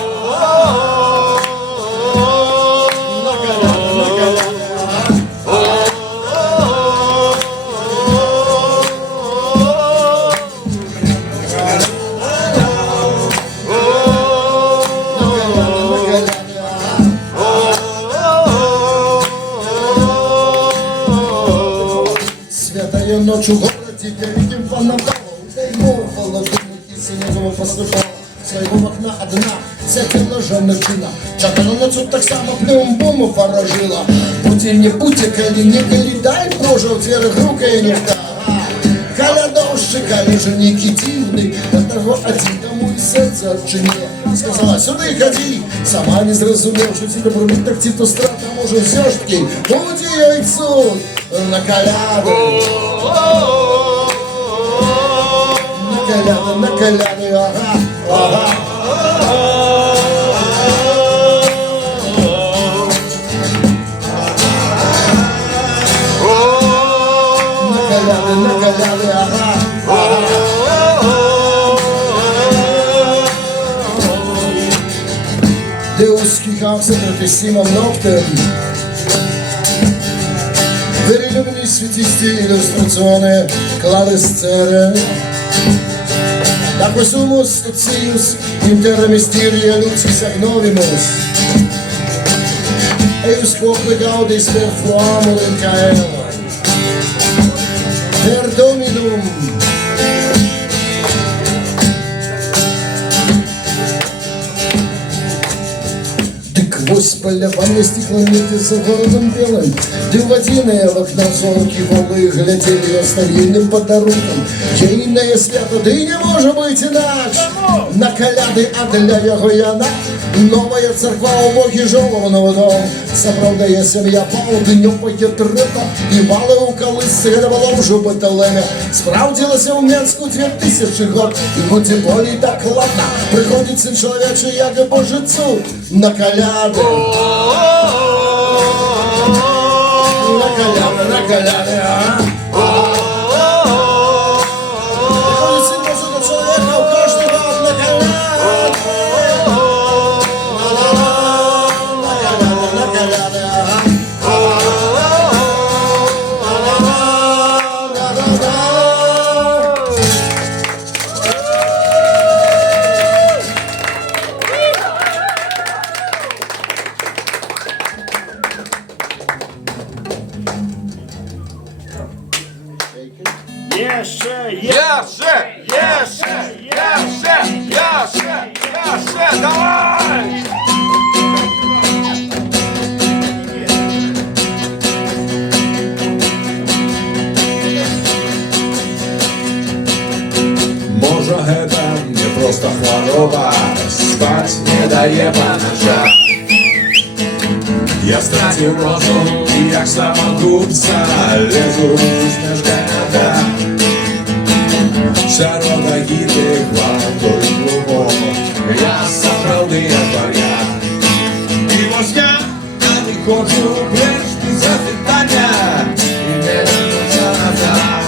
Святая ночь в городе великим фонарем, ему холодильник и синевого послушал. Своего окна одна, всякого жаночина. Чакана на цуд так само плюм-буму поражила. Будьте не будьте, коли не коли, дай Боже, в дверях рука и нехта. Коля дождь, коли женики дивный, одного один тому и сердце отчине. Сказала, сюда ходи, сама не зразумел, что тебе пробить так типа страта, может все ж таки, будь ее и цуд на коляду. На коляду, ага, ага. На коляды, ага, ага. Де успіхав професійним ногтем. Перелюбні світісті ілюстраційні клавесцери. Dacă sumus tucius, inter mysteria lucis agnovimus. Eius quoque gaudis per flamur in caelo. Per Dominum. Сквозь полирование стеклометы за городом белым, диводиные в окна золки голые глядели оставленным подарунком. Єйне свято, ды не може быть иначе. На коляды, а для його яна новая церква у боги жолованого дому. Справдає сім'я полудню поєдрита, і вали у колисці гребалом жубителемя. Справдилася у Менську 2000 год, і в Діболі так ладно приходить син чоловічий, як і божицю на коляди. На коляди, а? Приходить син Божий до чоловіка, у кожного на коляди. Давай! Może гэта не просто хвороба, спать не дае по ночам. Я стратил розум, і як самогубца лезу між города. Сярод агіти гвалтують глубоко, я сапраўды вар'ят. І вось я не хочу брешні запитання, і не вернуться назад.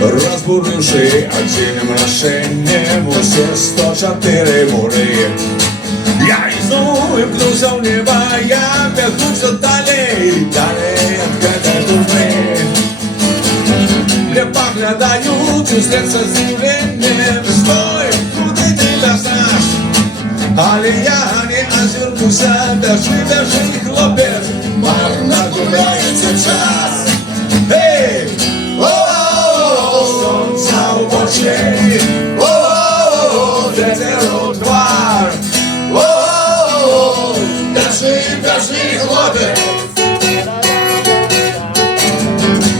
Розбудивши активним рішенням усі 104 мури, я знову вимкнувся в небо, я бягнувся далі, далі від цієї турми. Не поглядаю, ти слід за здивленням, стой, куди ти лезеш? Але я не озирнуся, біжи, хлопець, марно гуляється час. Ей! Сонця в очі, ветер у твар. Біжи, хлопець.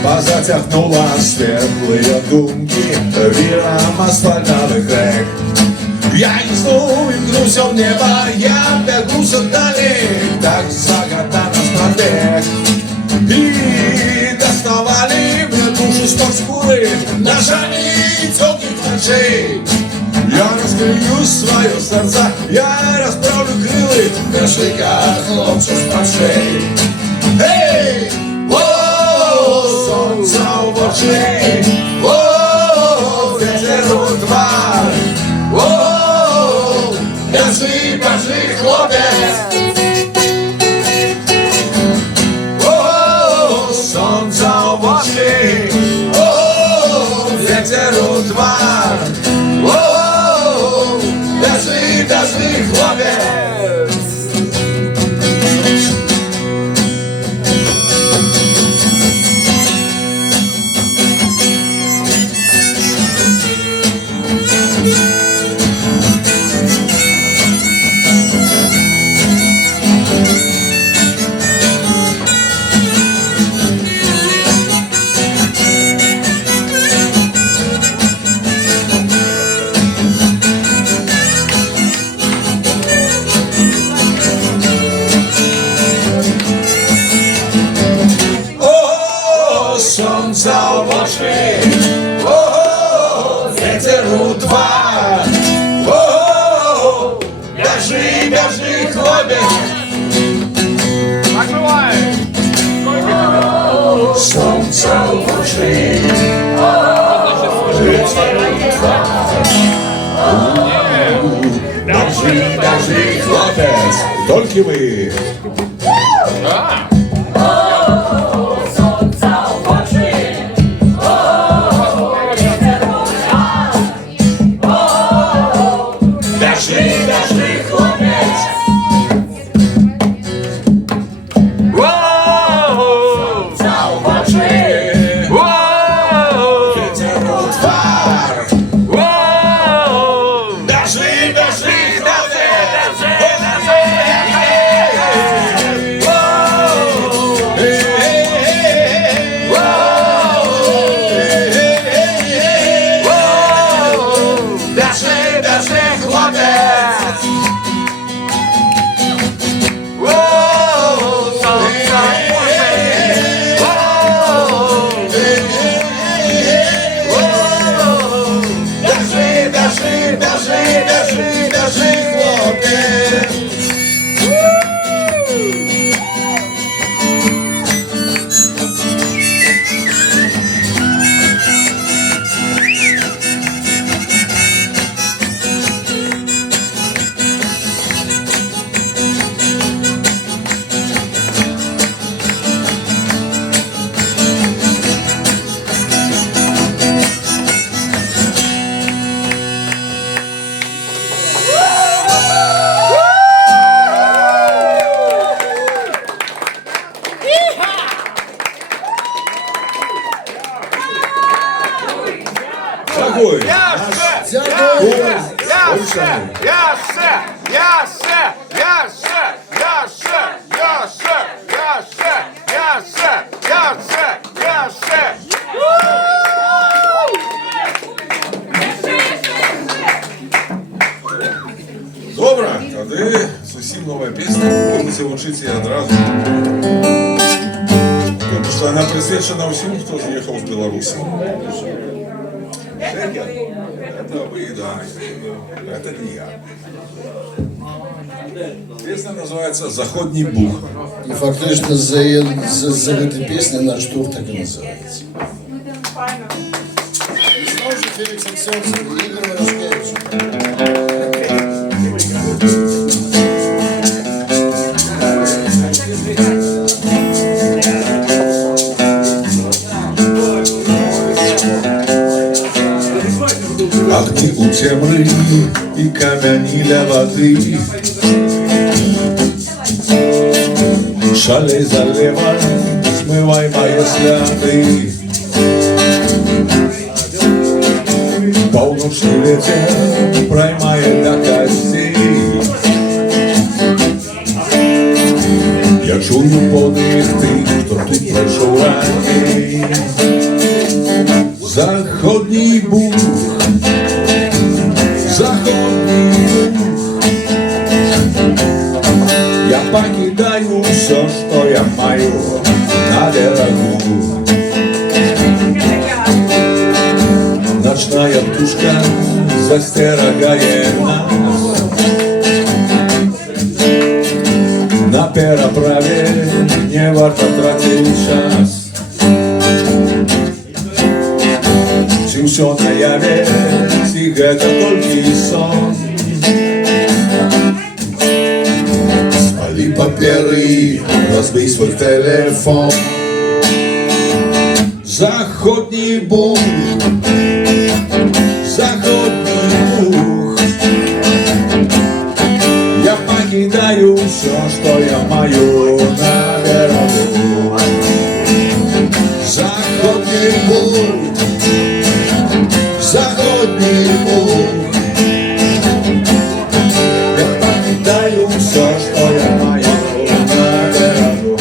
Позатягнула светлые думки виром асфальтовых рек. Я знову вимкнувся в небо, я бягнувся далі, так загадано стратег. И доставали мне душу с-под шкуры ножами темных ночей. Я раскрою свое сердце, я расправлю крылы, нашли как хлопцу с-под шеи. Эй! О, солнце в очи, о, ветер у твар. О, бежи, хлопец. Солнце в очи, ветер у твар. Бежи, хлопец. Солнце в очи, ветер у твар. Бежи, хлопец. Накрывай! Солнце в очи, ветер у твар. Бежи, хлопец. Только вы. Дякую. Дякую. Добре, тоді зовсім нова пісня. Будете вчитися одразу. Тому що вона присвячена всім, хто з'їхав з Білорусі. Это вы, да. Это не я. Песня называется «Заходний Буг». І фактично за этой пісні наш тур так і називається. Файно. І знову ж Фелікс Аксьонцев і Ігор Ворошкевич. Огни у темры и камени для воды. Шалей залива, смывай мои следы. Полночный ветер проймает до костей. Я чую подих тих, хто тут пройшов раней. Заходний Буг, заходний Буг. Я покидаю все, что я маю на берегу. Ночная птушка застерегает нас. На переправе не варто тратить час. Ці все наяве, ці гэта толькі сон. Спали паперы, разбей свой телефон. Заходний Буг, заходний Буг. Я покидаю все, что я маю на берегу. Заходний Буг, заходний Буг. Я покидаю все, что я маю на берегу.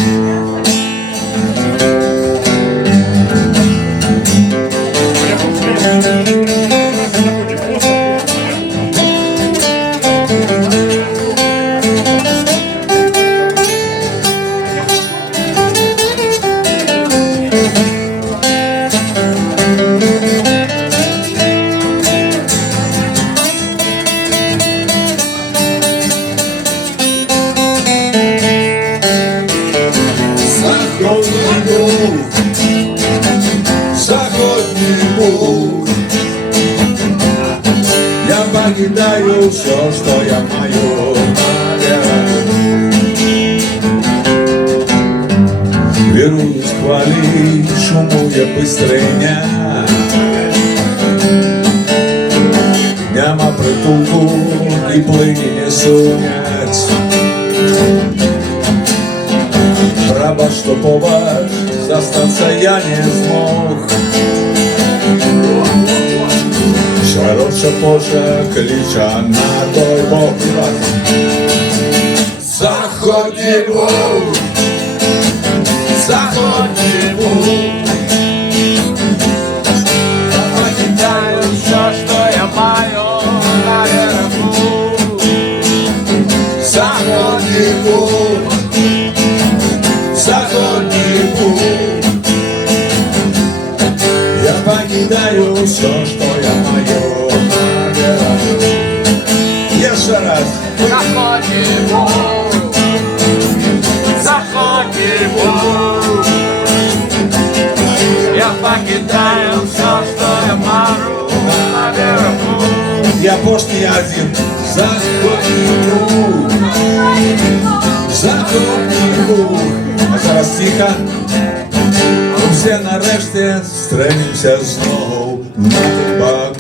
Заходний Буг, заходний Буг. Я покидаю все, что я маю на берегу. Вернусь к хвали, шумує быстриня. Нема притулку і плині не сунять. Право, что повар, застаться я не смог. Широше Боже клича на той бок. Заходний Буг, заходний Буг. Я покидаю все, что я маю на берегу. Заходний Буг, заходний Буг. Я покидаю все, что я маю на берегу. Еще раз. Заходний Буг, заходний Буг. Я покидаю все, что я маю на берегу. Я поздний один. Заходний Буг, заходний Буг. А зараз тихо. Все нарешті стремимося знову на рибак.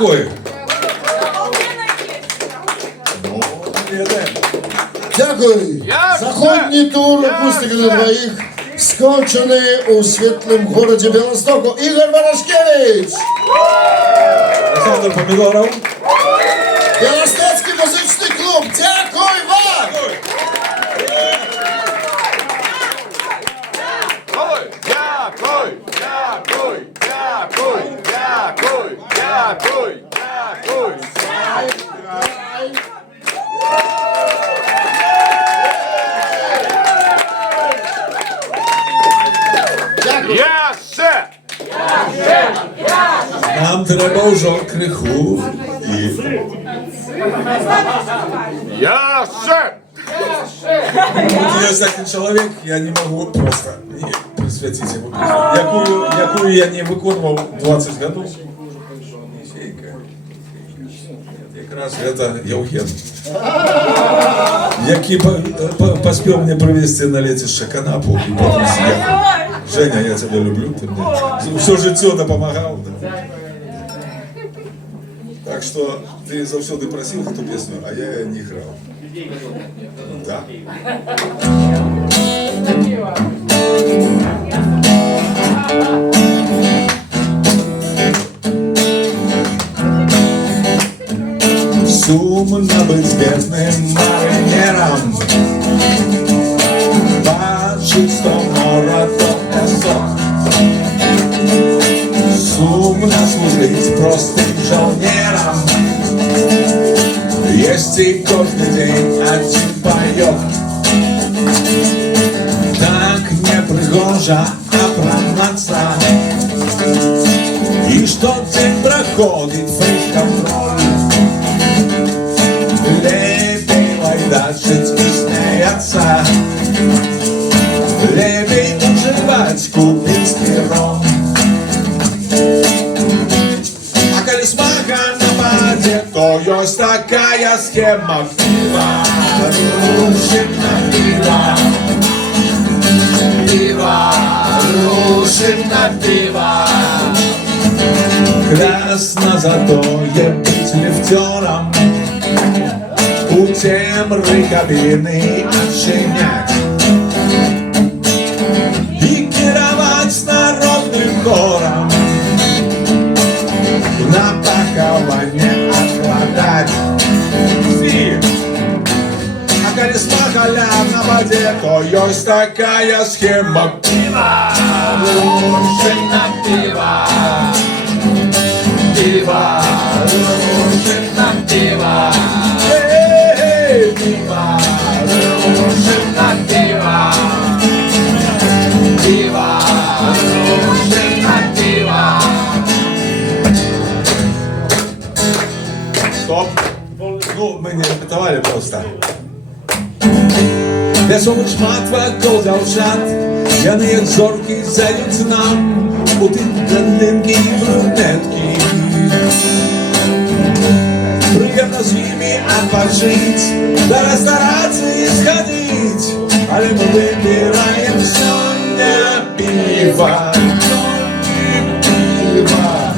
Дякую. Дякую. Заходній тур акустики на двоїх скончений у світлому городі Білостоку. Ігор Ворошкевич. Олександр Помідоров. Білостоцький музичний клуб. Дякую вам. Нам треба уже криху і... Вот я такой человек, я не могу просто не присвятить ему песню, якую я не виконував 20 годів. Ніфейка. Якраз це Євген, який поспів мені привезти на летище канапу. І потім я, Женя, я тебе люблю, ти мені все життя допомагав. Да. Так что ты завсёды просил эту песню, а я ее не играл. Да. Сумно быть бедным маринером, по чистому роду песок. Сумно служить простым жонером, есть и каждый день один паёк. Так не пригожа оправдаться, и что день проходит фейс-контроль. Лепей лайдачить и смеяться, лепей уживать кубинский ром. А коли смака на воде, то есть такая схема. Пиво, рушим на пиво. Пиво, рушим на пиво. Красно затое быть лифтером, путем рыкобины отшинять и керовать народным хором, на пахование откладать. А коли смахаля на воде, то есть такая схема. Пиво, рушим на пиво. Пиво, рушим на пиво. Пиво, рушим на пиво. Пиво, рушим на пиво. Стоп. Ну, мы не репетовали просто. Веселый шмат вокруг девчат, яны як зорки зайдут нам, у тых блондинки и брюнетки. Приятно с ними отпочить, до ресторации сходить, але мы выбираем сегодня пиво. Пиво.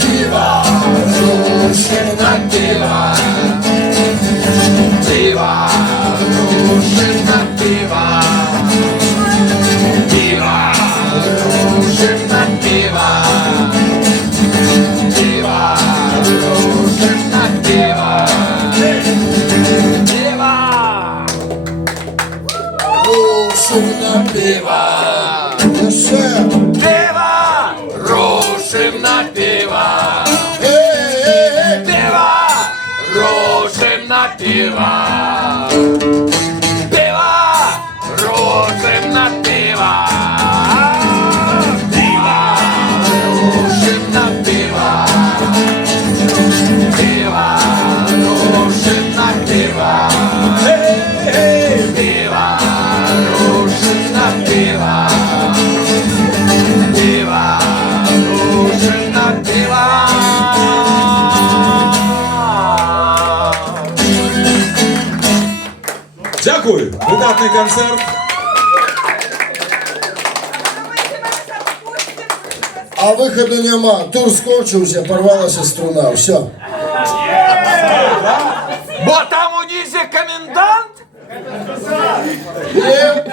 Пиво, рушим на пиво. Пиво, рушим на пиво. Пиво, рушим на пиво. Пиво, рушим на пиво. Пиво, рушим на пиво. Пиво, рушим на пиво. Пиво, рушим на пиво. Пиво, рушим на пиво. Пиво, рушим на пиво. Пиво, рушим на пиво. Пиво, рушим на пиво. Пиво, рушим на пиво. Приватний концерт. А виходу нема. Тур скончився, порвалася струна. Все. Бо там у низі комендант? Є.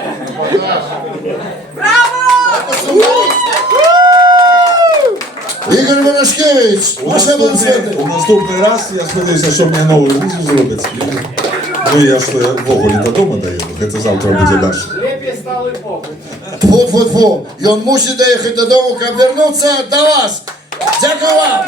Ігор Ворожкевич, ваше обласнення. У наступний раз я сподіваюся, що мені нову візу зробить. Ну я ж вогонь додому доїду, це завтра буде далі. Тьфу-тьфу-тьфу. І він мусить доїхати додому, щоб вернутися до вас. Дякую вам.